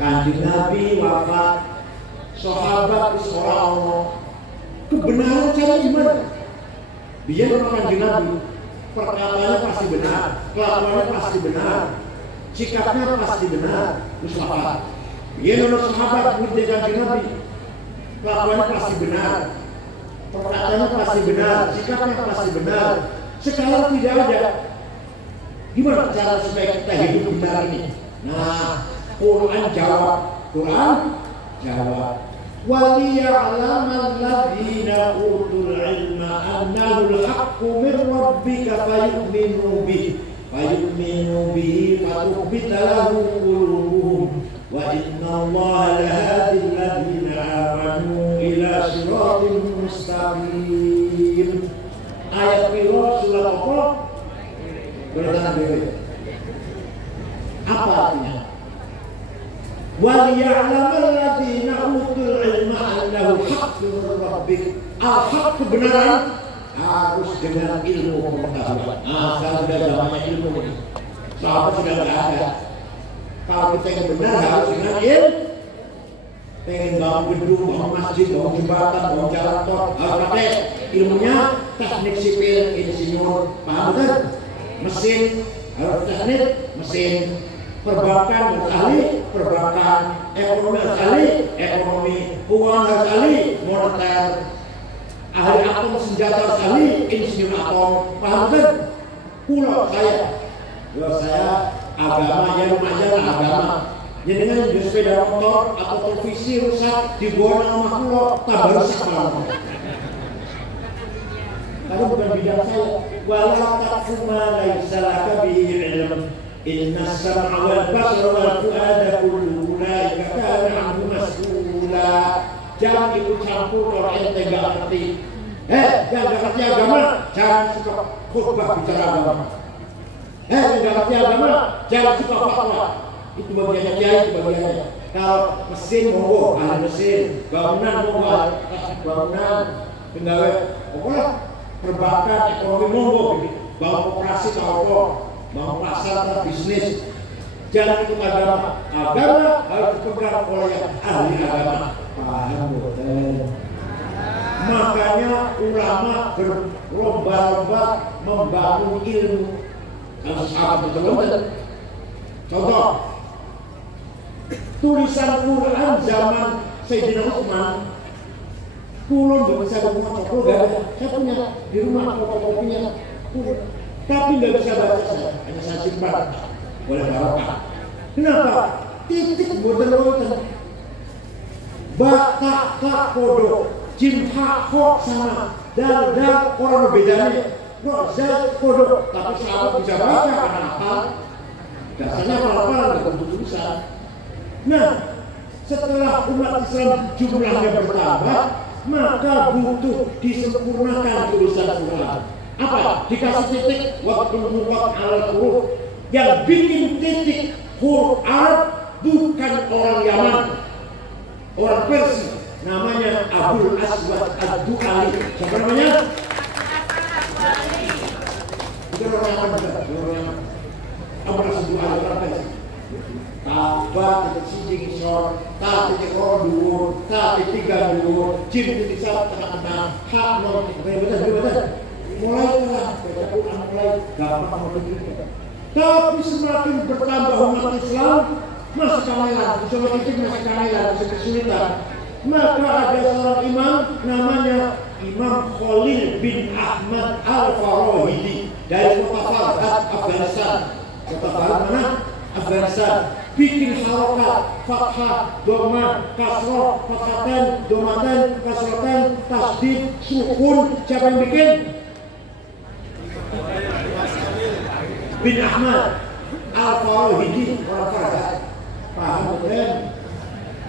Kanjeng Nabi wafat, sahabat ora ono kebenaran cara iman. Biar Kanjeng Nabi perkataannya pasti benar, kelakuannya pasti benar, sikapnya pasti benar, wafat. Biar sahabat murid Kanjeng Nabi, kelakuannya pasti benar, perkataannya pasti benar, sikapnya pasti benar. Sekarang tidak ada. Gimana cara supaya kita hidup benar ini? Nah, Quran jawab. Waliya'lamal ladzina utul ilma annahul haqqu min rabbika fayu'minu bihi fatukhbita lahu qulubuhum wa innallaha lahadil ladzina amanu ila siratin mustaqim. Ayat piro surat apa? Beritahu dulu. Apa artinya? Waliya'lamal ladzina utul ilma annahu haqqun min rabbik. Al-haq kebenaran harus dengan ilmu pengetahuan. Nah, sekarang sudah zamannya ilmu ini. Sahabat sudah tidak ada. Kalau kita yang benar harus dengan ilmu. Pengen bangun gedung, bangun masjid, bangun jembatan, bangun jalan tol, harus pakai ilmunya teknik sipil, insinyur, paham kan? Mesin harus teknik mesin, perbankan harus ahli perbankan, ekonomi harus ahli ekonomi, keuangan harus ahli moneter, ahli atom senjata harus ahli insinyur atom, paham kan? Pulau saya agama ya lumayan agama. Jadi dengan sepeda motor atau televisi rusak dibuang nama pulau tambah rusak malam. Kalau bukan bidang saya, wala taqfu ma laysa laka bihi ilm. Inna as-sam'a wal basara wal fu'ada kullu ulaika kana 'anhu mas'ula. Jangan ikut campur kalau ente enggak ngerti. Yang enggak ngerti agama, jangan suka khutbah bicara agama. Yang enggak ngerti agama, jangan suka fatwa. Itu bagiannya kiai, itu bagiannya. Kalau mesin monggo, ahli mesin, bangunan monggo, bangunan, pegawai, pokoknya perbankan, ekonomi monggo, bangun operasi apa, bangun pasar, bisnis. Jangan itu agama. Agama harus dipegang oleh ahli agama. Paham betul. Makanya ulama berlomba-lomba membangun ilmu. Kalau sahabat betul-betul. Contoh, tulisan Quran zaman Sayyidina Utsman. Kulon gak bisa baca foto, gak ada. Saya punya di rumah fotokopinya. Tapi gak bisa baca saya, hanya saya simpan. Boleh barokah. Kenapa? Titik boten-boten. Bak podo, jim hak sama, dal orang bedanya. Zal podo, tapi sahabat bisa baca karena apa? Dasarnya apa-apa dengan tulisan. Nah, setelah umat Islam jumlahnya bertambah, maka butuh disempurnakan tulisan Quran. Apa? Dikasih titik waktu muwak al huruf. Yang bikin titik huruf Arab bukan orang Yaman, orang Persia. Namanya Abul Aswad Ad-Du'ali. Siapa namanya? Bukan orang Yaman juga, orang Yaman. Abul Aswad Ad-Du'ali, orang Persia. Ta'ba titik sijing sor, ta titik ro dhuwur, ta titik tiga dhuwur, jim titik satu tengah-tengah, hak non betul. Mulai lah, baca Quran mulai gampang begitu. Tapi semakin bertambah umat Islam, masih kanelan, semakin itu masih kanelan, masih kesulitan. Maka ada seorang imam namanya Imam Khalil bin Ahmad Al-Farahidi dari kota Farhad, Afghanistan. Kota Farhad mana? Afghanistan. Bikin harokat, fathah, doma, kasroh, fathaten, domaten, kasroten, tasdid, sukun. Siapa yang bikin? Bin Ahmad Al-Farahidi, orang Farhad. Paham kan?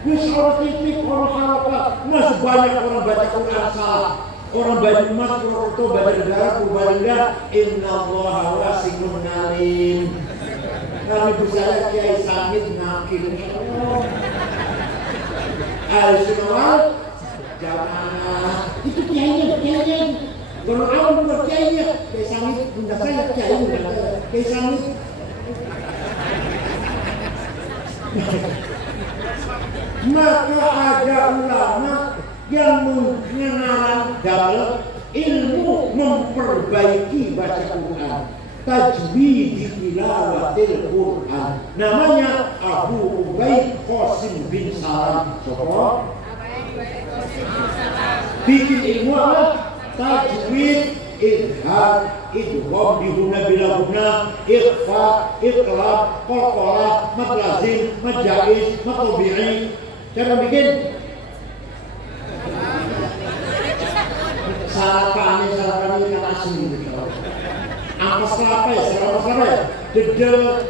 Wis orang titik, orang harokat. Masih banyak orang baca Quran salah. Orang baca emas, orang itu baca negara, Purbalingga. Inna allaha wasi'un alim. Kalau ibu saya Kiai Samit nakil, al-sunnah jamaah itu kiainya. Kalau awal bukan kiainya, Kiai Samit bunda saya kiai bunda Kiai Samit. Maka ada ulama yang mengenal dalam ilmu memperbaiki baca Quran. Tajwid tilawatil Quran. Namanya Abu Ubaid Qasim bin Salam. Sopo? Bikin ilmu apa? Tajwid, idhar, idgham bihuna bila guna, ikhfa, iqlab, qalqalah, mad lazim, mad jaiz, mad tabi'i. Siapa bikin? Sarapan kan asli. Ampas kelapa ya, dedek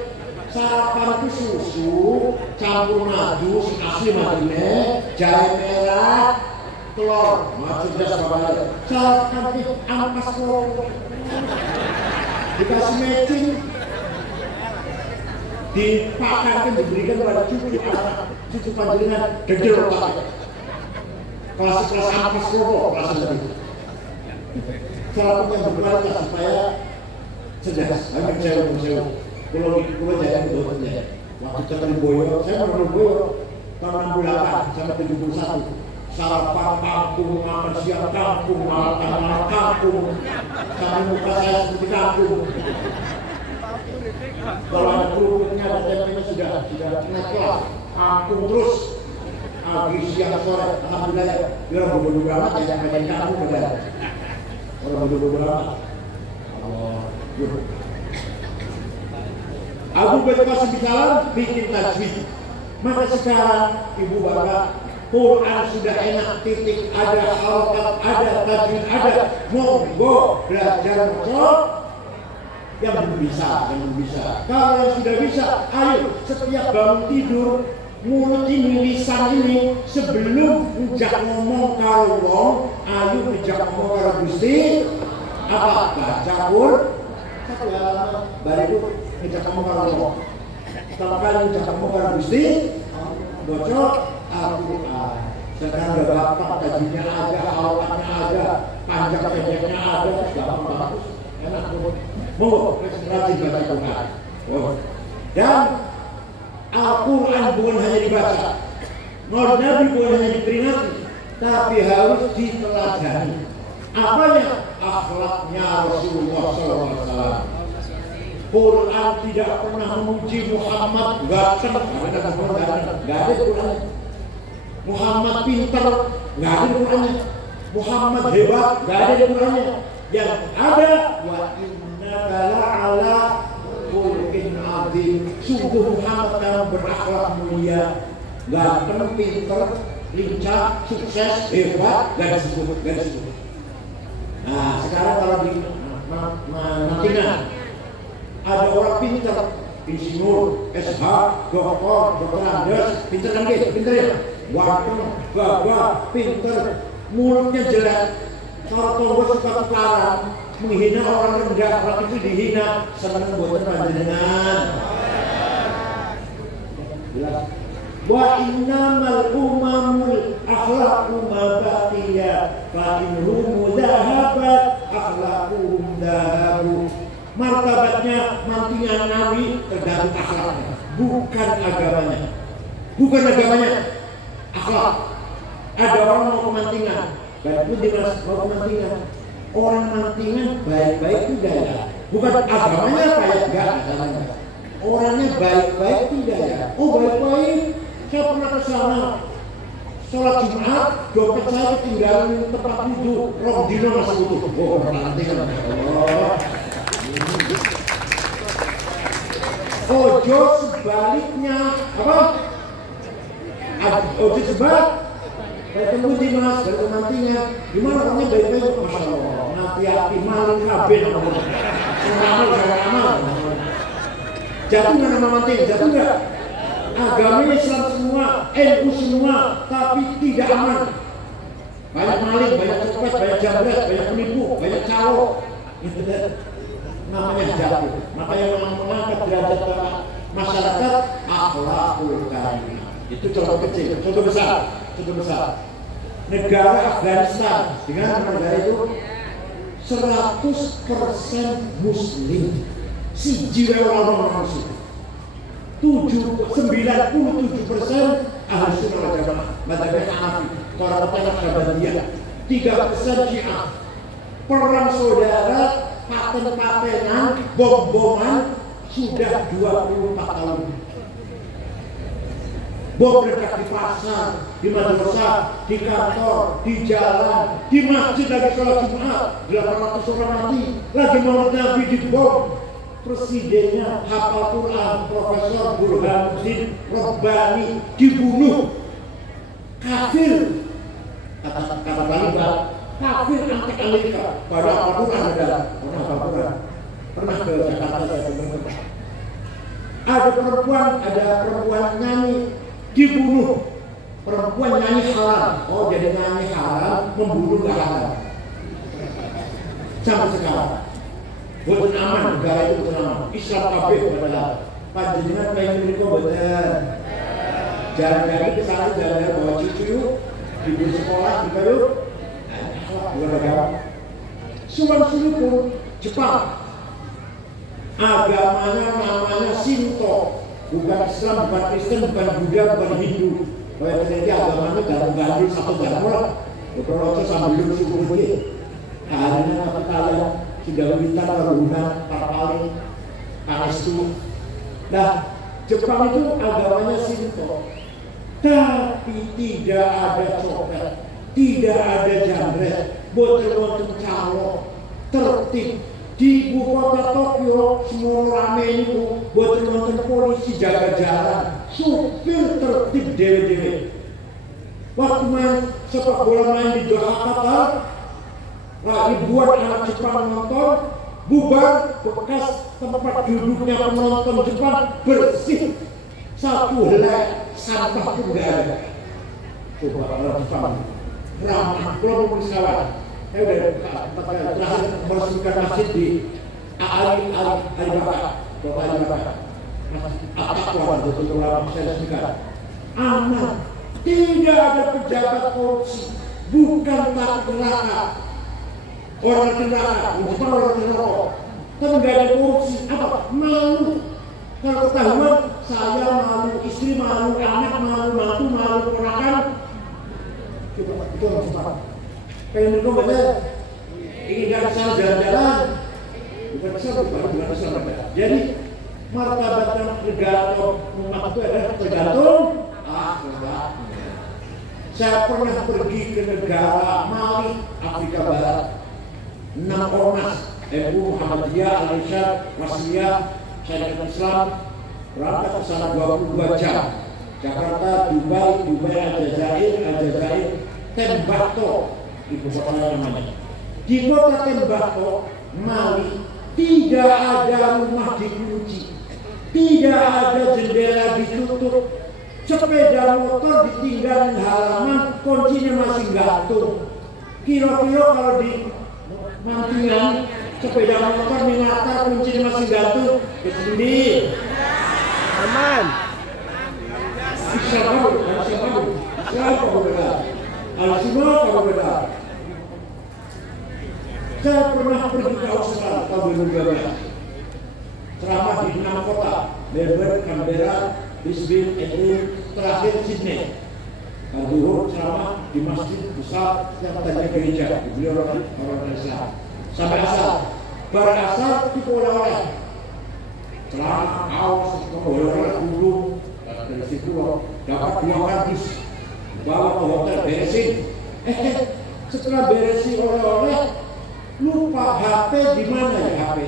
sarapan itu susu campur madu, asli madunya, jahe merah, telur, maksudnya sama. Sarapan itu ampas kelapa, dikasih matching, dipakarkan, diberikan pada cucu panjenengan, dedek otak. Kelas ampas kelapa, kelas itu. Sarapan yang berkualitas supaya cerdas, kami percaya. Kalau jaya betul-betul. Waktu saya Boyo, saya pernah Boyo tahun 68 sampai 71. Sarapan kampung, makan siang kampung, makan kampung, sampai muka saya seperti kampung. Kalau ada kerupuknya dan tempenya sudah naik kelas, kampung terus. Pagi siang sore, alhamdulillah. Biar bodoh amat ya sampai kampung udah. Orang bodoh amat. Abu Bakar Qasim bin Salam bikin tajwid. Maka sekarang ibu bapak, Quran sudah enak, titik, ada harokat, ada tajwid, ada. Monggo belajar kok yang belum bisa. Kalau yang sudah bisa, ayo setiap bangun tidur, mulut ini, lisan ini, sebelum ujak ngomong karo wong, ayo ujak ngomong karo Gusti. Apa? Baca Quran. Baru itu ngejak kamu kalau setelah kali ngejak kamu kalau Gusti bocor Al-Quran. Sekarang udah gampang, tajwidnya ada, halaknya ada, panjang pendeknya ada, gampang bagus, enak. Mau rajin baca Quran. Dan Al-Quran bukan hanya dibaca, Maulid Nabi bukan hanya diperingati, tapi harus diteladani. Apanya? Akhlaknya Rasulullah SAW. Quran tidak pernah memuji Muhammad, nggak ada Quran. Muhammad pintar, nggak ada Qurannya. Muhammad hebat, nggak ada Qurannya. Yang ada wa innaka la'ala khuluqin 'adzim. Sungguh Muhammad kamu berakhlak mulia, ganteng, pintar, lincah, sukses, hebat, gak disebut. Nah, sekarang kalau di Madinah ada orang pintar, insinyur, SH, dokter Andes, pintar kan gitu, pintar ya? Waktu, gagah, pintar, mulutnya jelek, kalau tunggu suka tukaran, menghina orang rendah, orang itu dihina, senang buatan panjenengan. Jelas. Wa innamal umamul akhlaqu ma baqiya fa inhum dhahabat akhlaquhum dhahabu. Martabatnya mantingan Nabi tergantung akhlaknya, bukan agamanya. Bukan agamanya, akhlak. Ada orang mau kemantingan, baik itu jelas mau kemantingan. Orang mantingan baik-baik tidak ya. Bukan agamanya apa ya, enggak agamanya. Orangnya baik-baik tidak ya. Oh baik-baik. Saya pernah ke sana, sholat Jumat, dompet saya ketinggalan di tempat wudhu, roh dino masih utuh. Oh, pelantikan. Allah. Ojo sebaliknya, apa? Ojo sebalik. Ketemu di mas, ketemu nantinya. Gimana orangnya baik-baik? Masya Allah. Hati-hati maling kabin. Sama-sama. Jatuh nggak nama manting? Jatuh nggak? Agama Islam semua, NU semua, tapi tidak aman. Banyak maling, banyak copet, banyak jambret, banyak penipu, banyak calo. Namanya jatuh. Maka yang mengangkat derajat masyarakat akhlakul karimah. Itu contoh kecil, contoh besar, contoh besar. Negara Afghanistan dengan negara itu 100% Muslim. Si jiwa orang Muslim. 97% ahli sunnah wal jamaah, madzhab Hanafi, Qaraatiyah Syabandiyah, 3% Syiah. Perang saudara, paten-patenan, bom-boman sudah 24 tahun. Bom meledak di pasar, di madrasah, di kantor, di jalan, di masjid lagi sholat Jumat, 800 orang mati, lagi maulid Nabi dibom. Presidennya hafal Quran, Profesor Burhanuddin Rabbani dibunuh. Kafir, kata Taliban, kafir anti Amerika. Pada hafal Quran ada, pernah ke Jakarta saya dengar. Ada perempuan nyanyi dibunuh. Perempuan nyanyi haram. Oh jadi nyanyi haram, membunuh nggak haram. Sampai sekarang. Bukan aman, negara itu bukan aman. Islam kabeh pada panjenengan pengen menika bener. Jalan-jalan ke sana, jalan-jalan bawa cucu yuk, di sekolah kita yuk. Bukan negara. Suman Sulukun, Jepang. Agamanya namanya Shinto, bukan Islam, bukan Kristen, bukan Buddha, bukan Hindu. Kalau terjadi agamanya gandul satu gandul, beberapa sambil suku begitu. Karena kalian sudah minta perhubungan paling Palestu. Nah, Jepang itu agamanya Shinto, tapi tidak ada copet, tidak ada jambret, bocil-bocil calo, tertib. Di ibu kota Tokyo semua rame itu, bocil-bocil polisi jaga jalan, supir tertib dewe-dewe. Waktu main sepak bola main di Doha Qatar, ribuan anak Jepang menonton, bubar, bekas tempat duduknya penonton Jepang bersih, satu helai sampah pun tidak ada. Coba orang Jepang ramah, belum pesawat. Saya udah terakhir meresmikan masjid di Alibaba, Bapak Alibaba, Al-Aqwa, betul lama saya resmikan. Aman, tidak ada pejabat korupsi, bukan takut neraka. Orang neraka, bukan orang neraka, tapi nggak ada korupsi. Apa? Malu. Kalau ketahuan, saya malu, istri malu, anak malu, mantu malu, ponakan. Coba itu orang Jepang. Pengen minum bener, ingin nggak bisa jalan-jalan, bukan bisa. Jadi martabat negara atau umat itu adalah tergantung akhlak. Saya pernah pergi ke negara Mali, Afrika Barat, 6 ormas, MU, Muhammadiyah, Al-Irsyad, Wasliyah, Syarikat Islam, berangkat ke sana 22 jam. Jakarta, Dubai, Aljazair, Tembakau. Ibu kota namanya. Di kota Tembakau, Mali, tidak ada rumah dikunci, tidak ada jendela ditutup, sepeda motor ditinggal di halaman, kuncinya masih gantung. Kira-kira kalau di Mantingan sepeda motor di latar kuncinya masih gantung, kesini. Aman. Siapa kamu benar? Al-Simah kamu benar. Saya pernah pergi ke Australia tahun 2012. Ceramah di 6 kota, Melbourne, Canberra, Brisbane, Adelaide, terakhir Sydney. Zuhur ceramah di masjid besar yang tadinya gereja, beliau orang Islam. Sampai asar, berasar di oleh-oleh. Celana, kaos, oleh-oleh dulu. Dari situ dapat 2 kardus, bawa ke hotel beresin. Setelah beresin oleh-oleh, lupa HP di mana ya HP?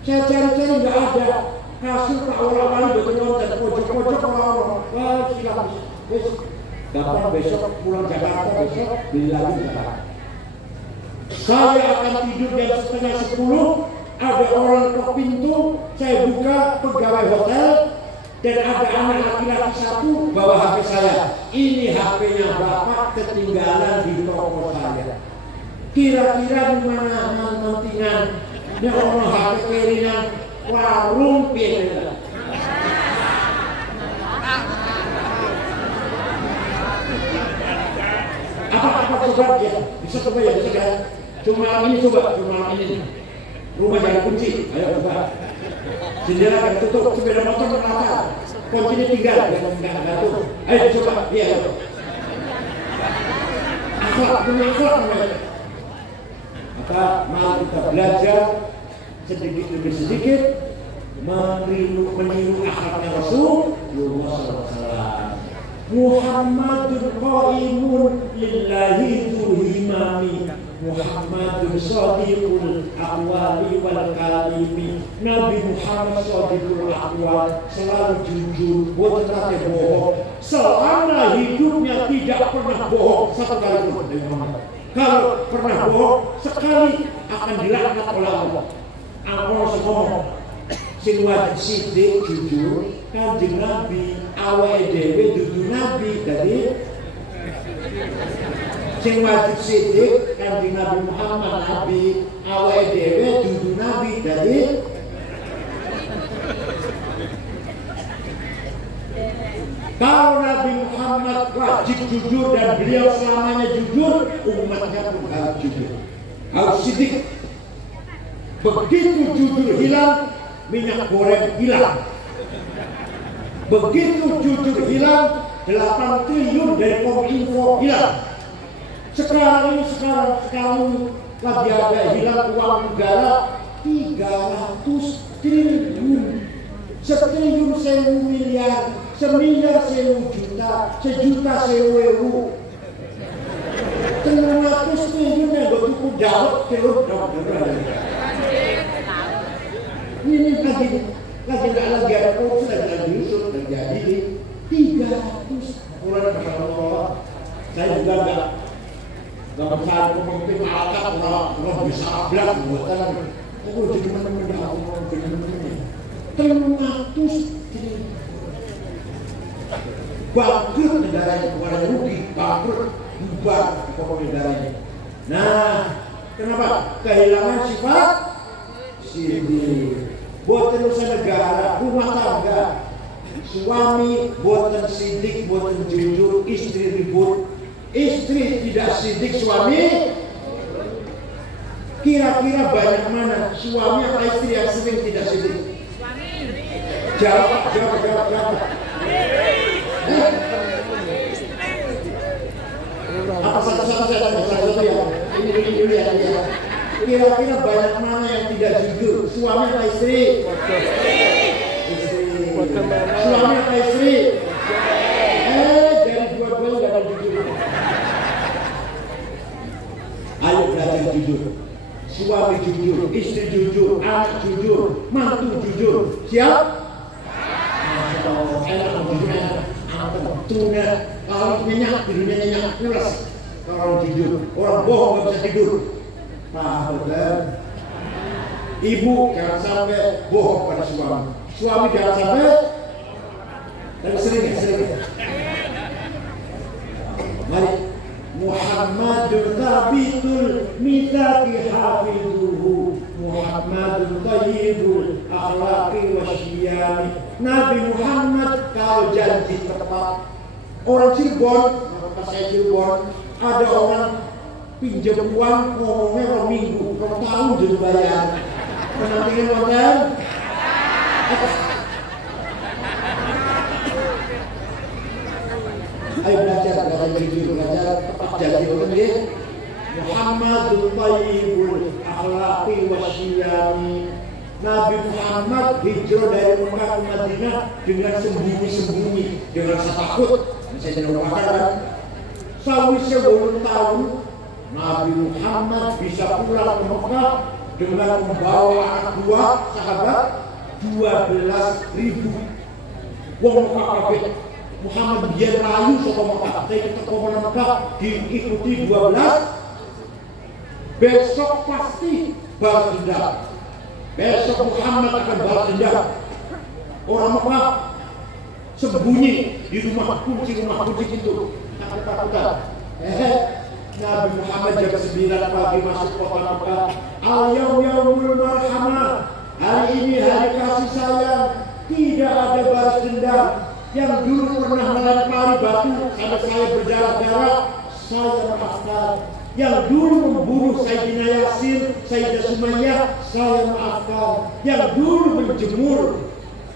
Saya cari-cari nggak ada. Kasur tak orang-orang betul dan pojok-pojok orang-orang. Wah, silakan. Dapat besok pulang Jakarta, besok beli lagi Jakarta. Saya akan tidur jam setengah 10. Ada orang ke pintu, saya buka, pegawai hotel, dan ada anak laki-laki 1 bawa HP saya. Ini HP-nya Bapak ketinggalan di toko saya. Kira-kira di mana nantingan? Ini orang HP kirinya warung pilih. Apa coba ya? Bisa coba ya, bisa kan? Cuma ini coba, cuma ini. Rumah jangan kunci, ayo coba. Jendela kan tutup, sepeda motor menata. Kuncinya tinggal, enggak tutup. Ayo coba, iya. Akhlak, punya akhlak namanya. Maka mari kita belajar sedikit demi sedikit meniru akhlaknya Rasulullah SAW. Muhammadun qaimun lillahi dzul-himami, Muhammadun shadiqul aqwali wal kalimi. Nabi Muhammad shadiqul aqwal, selalu jujur, boten nate bohong. Selama hidupnya tidak pernah bohong satu kali pun Nabi Muhammad. Kalau pernah bohong sekali akan dilaknat oleh Allah. Allah ngomong sing wajib sidik jujur, Kanjeng Nabi awake dhewe dudu nabi. Dadi sing wajib sidik Kanjeng Nabi Muhammad nabi, awake dhewe dudu nabi. Dadi kalau Nabi Muhammad wajib jujur dan beliau selamanya jujur, umatnya pun harus jujur, harus sidik. Begitu jujur hilang, minyak goreng hilang. Begitu jujur hilang, 8 triliun dari Kominfo hilang. Sekarang lagi ada hilang uang negara 300 triliun. 1.000 miliar, 1.000 juta, 1.000 ewu. 300 triliun yang begitu jauh telur dong. Ini lagi nggak ada korupsi, lagi usut terjadi 300 bulan Allah. Saya juga nggak besar pemimpin malaikat orang bisa abrak buatan. Aku jadi teman-teman Allah, jadi teman-teman 300 triliun. Bangkrut negaranya, bukan rugi, bangkrut, bubar ekonomi negaranya. Nah, kenapa? Kehilangan sifat sidik. Buatan usaha negara, rumah tangga, suami buatan sidik, buatan jujur, istri ribut, istri tidak sidik, suami. Kira-kira banyak mana suami atau istri yang sering tidak sidik? Jawab. Apa satu-satu ya? Ini ya. Kira-kira banyak mana yang tidak jujur? Suami atau istri? Istri. Suami atau istri? Dari dua-duanya gak ada jujur. Ayo belajar jujur. Suami jujur, istri jujur, anak jujur, mantu jujur. Siap? Enak jujur, enak. Tuna, kalau nyenyak, tidurnya nyenyak, nyulas. Kalau jujur, orang bohong gak bisa tidur. Nah, betul. Ibu jangan sampai bohong pada suami. Suami jangan sampai. Dan sering. Mari. Muhammadun tabitul mithaqi hafidhuhu. Muhammadun thayyibul akhlaqi wasyiyami. Nabi Muhammad kalau janji tepat. Orang Cirebon, maka saya Cirebon, ada orang pinjam uang ngomongnya minggu, tahun jadi bayar. Penantikan modal. Ayo belajar tepat janji orang dia. Muhammadun thayyibul akhlaqi wasyiyami. Nabi Muhammad hijrah dari Mekah ke Madinah dengan sembunyi-sembunyi, dengan rasa takut. Saya tidak lupakan. Sawise 8 tahun Nabi Muhammad bisa pulang ke Mekah dengan membawa anak buah sahabat 12.000. Wong Mekah kabeh. Muhammad biar rayu saka Mekah, tapi teko Mekah diikuti 12. Besok pasti balas dendam. Besok Muhammad akan balas dendam. Orang Mekah sembunyi di rumah kunci itu. Takut-takutan. Nabi Muhammad jam 9 pagi masuk kota Mekah. Al-yaum yaumul marhamah. Hari ini hari kasih sayang. Tidak ada balas dendam. Yang dulu pernah melempari batu sampai saya berdarah-darah, saya maafkan. Yang dulu membunuh Sayyidina Yasin, Sayyidah Sumayyah, saya maafkan. Yang dulu menjemur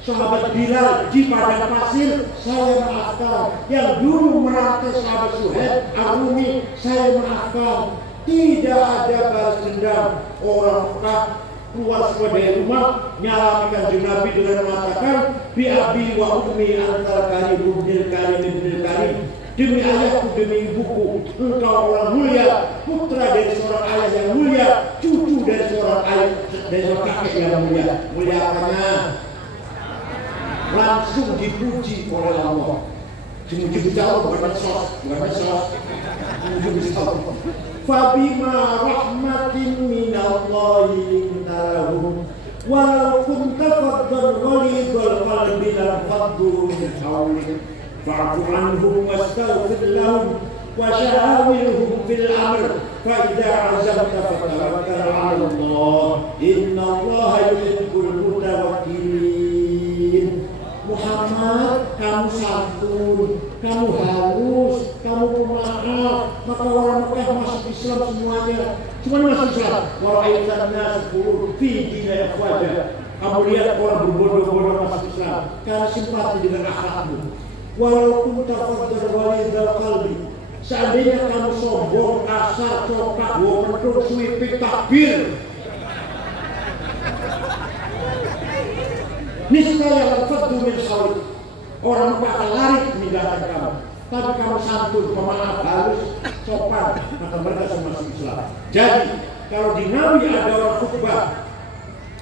sahabat Bilal di padang pasir, saya maafkan. Yang dulu merantai sahabat Suhaib, Arumi, saya maafkan. Tidak ada balas dendam. Orang Mekah keluar semua dari rumah, nyalakan Nabi dengan mengatakan, bi abi wa ummi antal karim ibnil karim. Demi ayahku, demi ibuku, engkau orang mulia, putra dari seorang ayah yang mulia, cucu dari seorang ayah, dari seorang kakek yang mulia. Mulia apanya? Langsung dipuji oleh Allah. Dipuji Allah, bukan sos. Dipuji Allah. Fabima rahmatin minallahi lintalahum walau kunta faddan ghalidhal qalbi lanfaddu min hawlik fa'fu anhum wastaghfir lahum wa shawirhum fil amr fa idza 'azamta fatawakkal 'ala Allah innallaha yuhibbul mutawakkilin. Muhammad, kamu santun, kamu halus, kamu pemaaf, maka orang Mekah masuk Islam semuanya. Cuma masuk Islam. Wa ra'aitan nas qulub fi dini afwaja. Kamu lihat orang berbondong-bondong masuk Islam karena simpati dengan akhlakmu. Walaupun tafadhal walidal qalbi. Seandainya kamu sombong, kasar, cokak, wong suwipik, takbir, niscaya lanfaddu min hawlik. Orang Mekah akan lari meninggalkan kamu. Tapi kamu santun, pemaaf, halus, sopan, maka mereka semua masuk Islam. Jadi, kalau di Nabi ada orang khutbah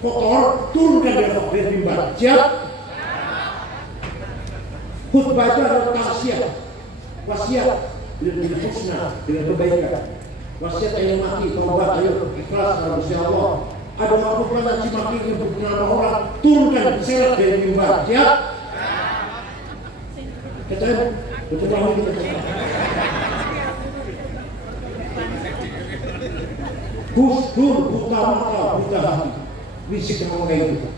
kotor, turunkan dari mimbar. Siap? Khutbah itu adalah tausiah, wasiat dengan husna, dengan kebaikan. Wasiat yang mati, taubat, ayo ikhlas kalau Gusti Allah. Ada orang khutbah caci maki untuk nama orang, turunkan seret dari mimbar. Siap? Katakan, betul banget kita. Gus-dur, buta mata, buta hati. Risik ngomong kayak gitu.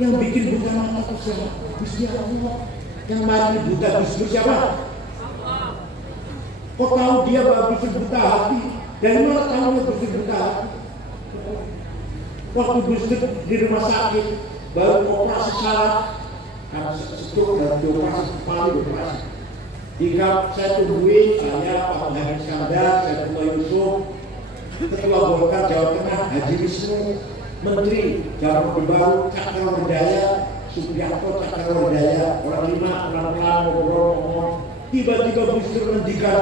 Yang bikin buta mata itu siapa? Gusti Allah. Yang mati buta Gus-dur siapa? Kok tahu dia bikin buta hati? Dari mana tahu dia bikin buta hati? Waktu Gus-dur di rumah sakit, baru operasi saraf, karena stroke dan dioperasi kepala dioperasi. Jika saya tungguin, saya Pak Muhammad Iskandar, saya Ketua Yusuf, Ketua Golkar Jawa Tengah, Haji Wisnu, Menteri Jawa Baru, Cakrawardaya, Sugiarto Cakrawardaya, orang lima, pelan-pelan, ngobrol-ngobrol. Tiba-tiba Gus-dur menghentikan,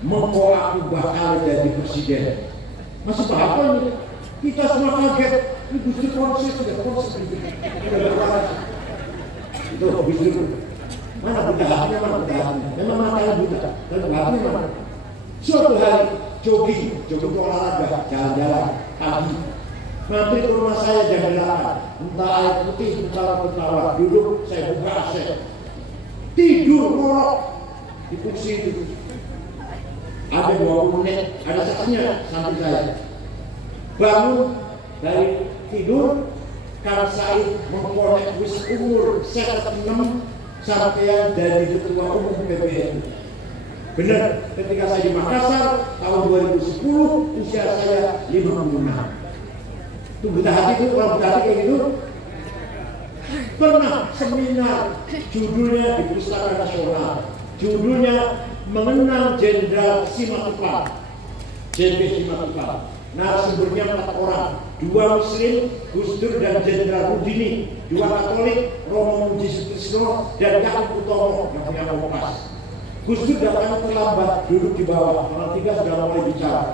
"Mengko aku bakal jadi presiden." Masih apa ini? Kita semua kaget. Ini Gus-dur konsen, sudah konsen. Sudah berwarna. Itu Gus-dur. Mana buta hatinya, mana buta hatinya? Memang matanya buta, dan hatinya mana? Suatu hari jogging olahraga, jalan-jalan pagi. Mampir ke rumah saya jam 8. Entah air putih, entah lampu tawar. Duduk, saya buka AC. Tidur ngorok di kursi itu. Ada 20 menit, ada saatnya sampai saya bangun, dari tidur Kang Said mengkorek wis umur 56 sampai dari Ketua Umum PBNU. Benar, ketika saya di Makassar tahun 2010 usia saya 56. Itu buta hati itu, kalau buta hati kayak gitu. Pernah seminar judulnya di Pustaka Nasional, judulnya Mengenang Jenderal Simatupang, JP Simatupang. Narasumbernya 4 orang, 2 Muslim, Gus Dur dan Jenderal Rudini, 2 Katolik, Romo Muji Sutrisno dan Yakub Utomo yang punya Kompas. Gus Dur datang terlambat, duduk di bawah, orang 3 sudah mulai bicara.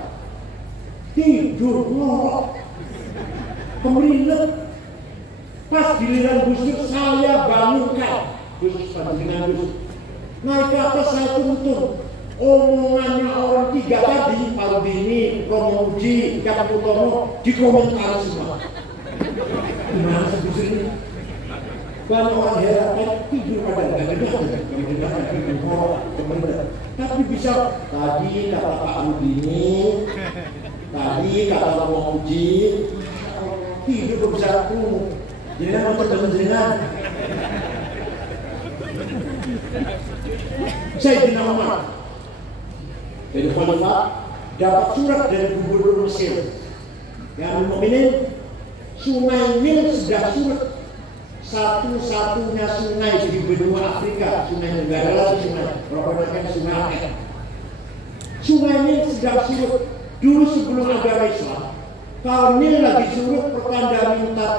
Tidur ngorok, kemelinat. Pas giliran Gus Dur saya bangunkan, Gus panjenengan Gus. Naik ke atas saya tuntun. Omongannya orang 3 tadi, Pak Rudini, Romo Muji, Yakub Utomo, dikomentari semua. Gimana sih Gus ini? Banyak orang heran, tidur pada tapi bisa tadi kata Pak Rudini, tadi kata Romo Muji, tidur bisa umum. Jadi kan teman-teman saya Sayyidina Umar dari Khalifah dapat surat dari Gubernur Mesir yang memilih Sungai Nil sudah surut, satu-satunya sungai di benua Afrika, sungai negara sungai, berapa sungai Afrika. Sungai Nil sudah surut. Dulu sebelum agama Islam, kalau Nil lagi surut, pertanda minta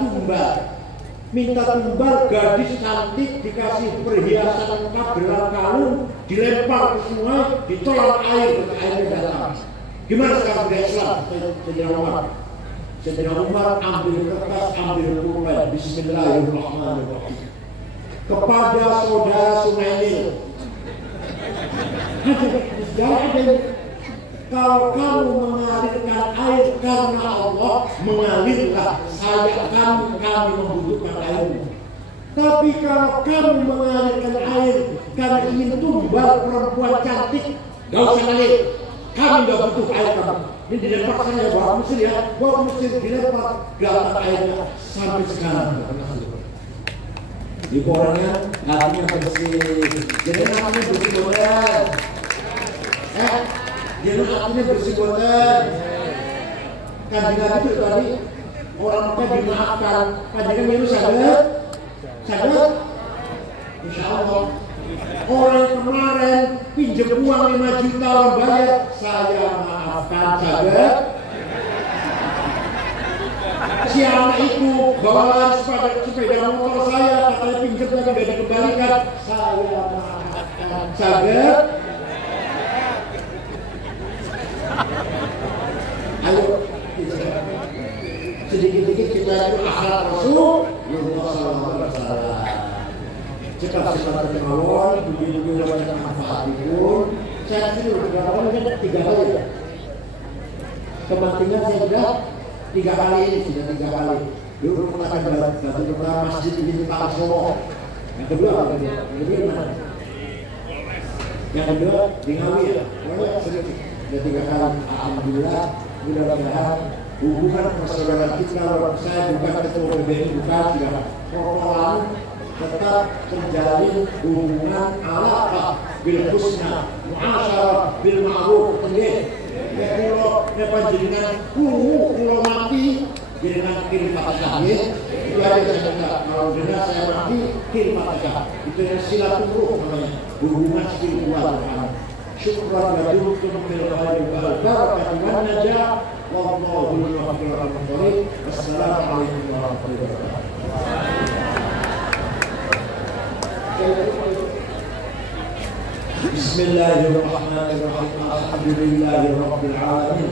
tumbal gadis cantik dikasih perhiasan lengkap gelar kalung, dilempar ke sungai, ditolak air datang. Gimana sekarang udah Islam? Sayyidina Umar ambil kertas, ambil pulpen, Bismillahirrahmanirrahim. Kepada saudara Sungai Nil, kalau kamu mengalirkan air karena Allah, mengalirlah. Kami membutuhkan airmu. Tapi kalau kamu mengalirkan air karena ingin tumbal perempuan cantik, gak usah ngalir. Kami gak butuh air kamu. Ini dilempar saya bawa Mesir ya, bawa Mesir dilempar, datang airnya sampai sekarang. Ibu orangnya hatinya bersih, jadi namanya bersih boten. Jadi hatinya bersih boten. Kanjeng itu tadi orang Mekah dimaafkan, kanjeng itu sadar, insya Allah. Orang kemarin pinjam uang 5 juta orang bayar, saya maafkan sadar. Si anak itu bawa sepeda motor saya, katanya pinjam tapi tidak dikembalikan, saya maafkan sadar. Ayo sedikit-sedikit kita itu akhlak Rasul cepat-cepat kemauan begini-begini banyak manfaat itu. Saya sih udah 3 kali ya kepentingan, saya sudah 3 kali ini, sudah 3 kali. Dulu menggunakan batu pertama masjid di Pak Solo, yang kedua mana? Yang kedua di Ngawi ya, sudah 3 kali. Alhamdulillah, mudah-mudahan hubungan persaudaraan kita, saya bukan ketua PBNU, bukan tidak program, tetap terjalin hubungan alaqah bil husna, muasyarah bil ma'ruf. Ya kalau panjenengan kulo mati dengan kirim Fatihah ya. Itu aja saya kalau benar saya mati kirim Fatihah. Itu silaturahmi namanya, hubungan spiritual. Syukran lakum fil khairi wal barakati wan najah. Wallahu muwaffiq ila aqwamit. Wassalamualaikum warahmatullahi wabarakatuh. Bismillahirrahmanirrahim. Alhamdulillahi rabbil alamin.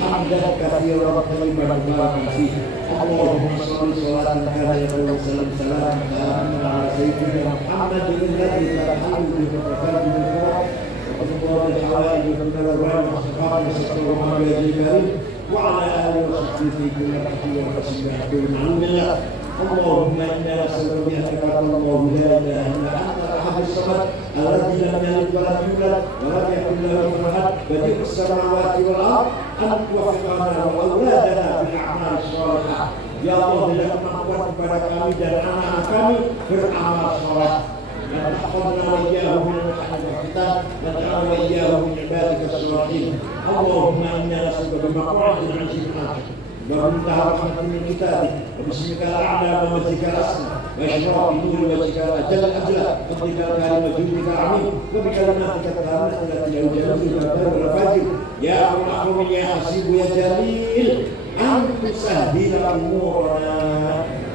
Hamdan katsiran thayyiban mubarakan fihi. Allahumma shalli sholatan kamilatan wa sallim salaman ala sayyidina Muhammadin alladzi tanhalu bihi al-maqadir wa tuqad al-hawaij wa al-rawai wa sifat sallallahu alaihi wa sallam wa ala alihi wa sahbihi kullu rahmatin wa barakatuh. Allahumma inna nas'aluka bi anna la ilaha illa anta ahad as-samad alladzi lam yalid wa lam yulad wa lam yakul lahu kufuwan ahad badi'us samawati wal ard an tuwaffiqana wa auladana bil a'mal shalihah. Ya Allah, berikan kemampuan kepada kami dan anak-anak kami beramal saleh. Dan tahfazna wa iyyahum min al-fitan wa ta'ala wa iyyahum min ibadika as-salihin. Allahumma inna nas'aluka bimaq'adin 'azim ومنتهى رحمة من كتابك وباسمك الأعلى ووجهك الأسمى وإشراق نور وجهك الأجل الأجل فضلك الكريم وجودك العظيم وبكلماتك التامة التي لو جلوتك الدور الفجر يا أرحم يا حسيب يا جليل أن تسهل أمورنا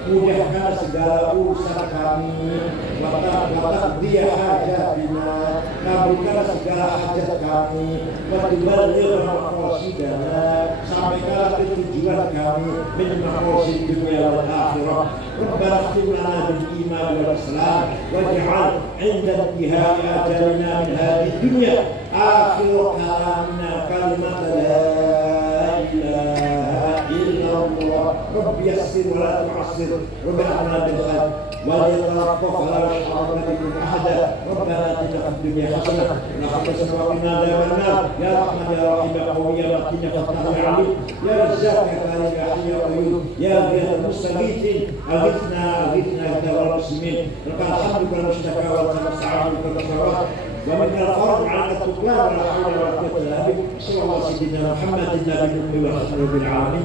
mudahkan segala urusan kami, watak dia hajatina, kabulkan segala hajat kami, watubalil maqasidana, sampaikanlah tujuan kami min maqasid dunia wal akhirah. Rabbana khtim lana bil iman wal islam waj'al 'inda intihai ajalina min hadhihi dunya akhir kalamina kalimat la ilaha illallah. Rabbi yassir wa la tu'assir ربنا بالخير وليتوقف ولا يشعرن بكم احدا. ربنا اتنا في الدنيا حسنه وفي الاخره وقنا عذاب النار. يا رحمن يا رحيم يا قوي يا متين يا فتاح يا عليم يا رزاق يا كريم يا حي يا قيوم يا غير المستغيث اغثنا اغثنا انت والمسلمين. لك الحمد والمشتكى والمستعان والكفارات ومن الفرج عنك التقوى ولا حول ولا قوه الا بك. صلى الله على سيدنا محمد النبي الامي ورحمه رب العالمين.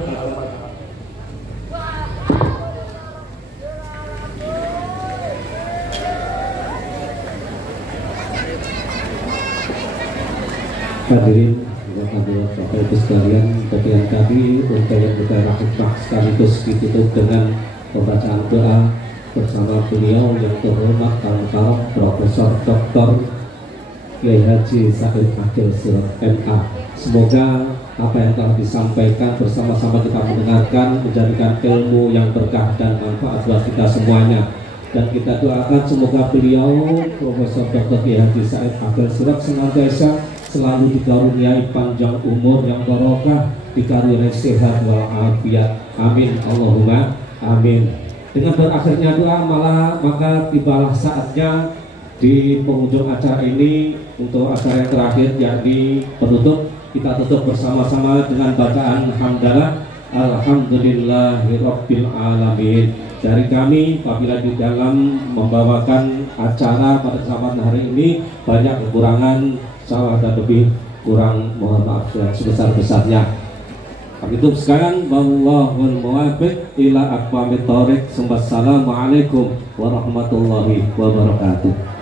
Hadirin dan hadirat Bapak Ibu sekalian, bagian kami untuk yang berdarah hikmah sekaligus ditutup dengan pembacaan doa bersama beliau yang terhormat Kalam Profesor Dr. Kiai Haji Said Akil Sirot MA. Semoga apa yang telah disampaikan bersama-sama kita mendengarkan menjadikan ilmu yang berkah dan manfaat buat kita semuanya. Dan kita doakan semoga beliau Profesor Dr. Kiai Haji Said Akil Sirot senantiasa selalu dikaruniai panjang umur yang barokah, dikaruniai sehat walafiat. Amin Allahumma amin. Dengan berakhirnya doa maka tibalah saatnya di penghujung acara ini untuk acara yang terakhir yakni penutup. Kita tutup bersama-sama dengan bacaan hamdalah alhamdulillahirabbil alamin. Dari kami apabila di dalam membawakan acara pada kesempatan hari ini banyak kekurangan, salah dan lebih kurang, mohon maaf yang sebesar-besarnya. Kami tutup sekarang, wallahul muwaffiq ila aqwamit thoriq. Assalamualaikum warahmatullahi wabarakatuh.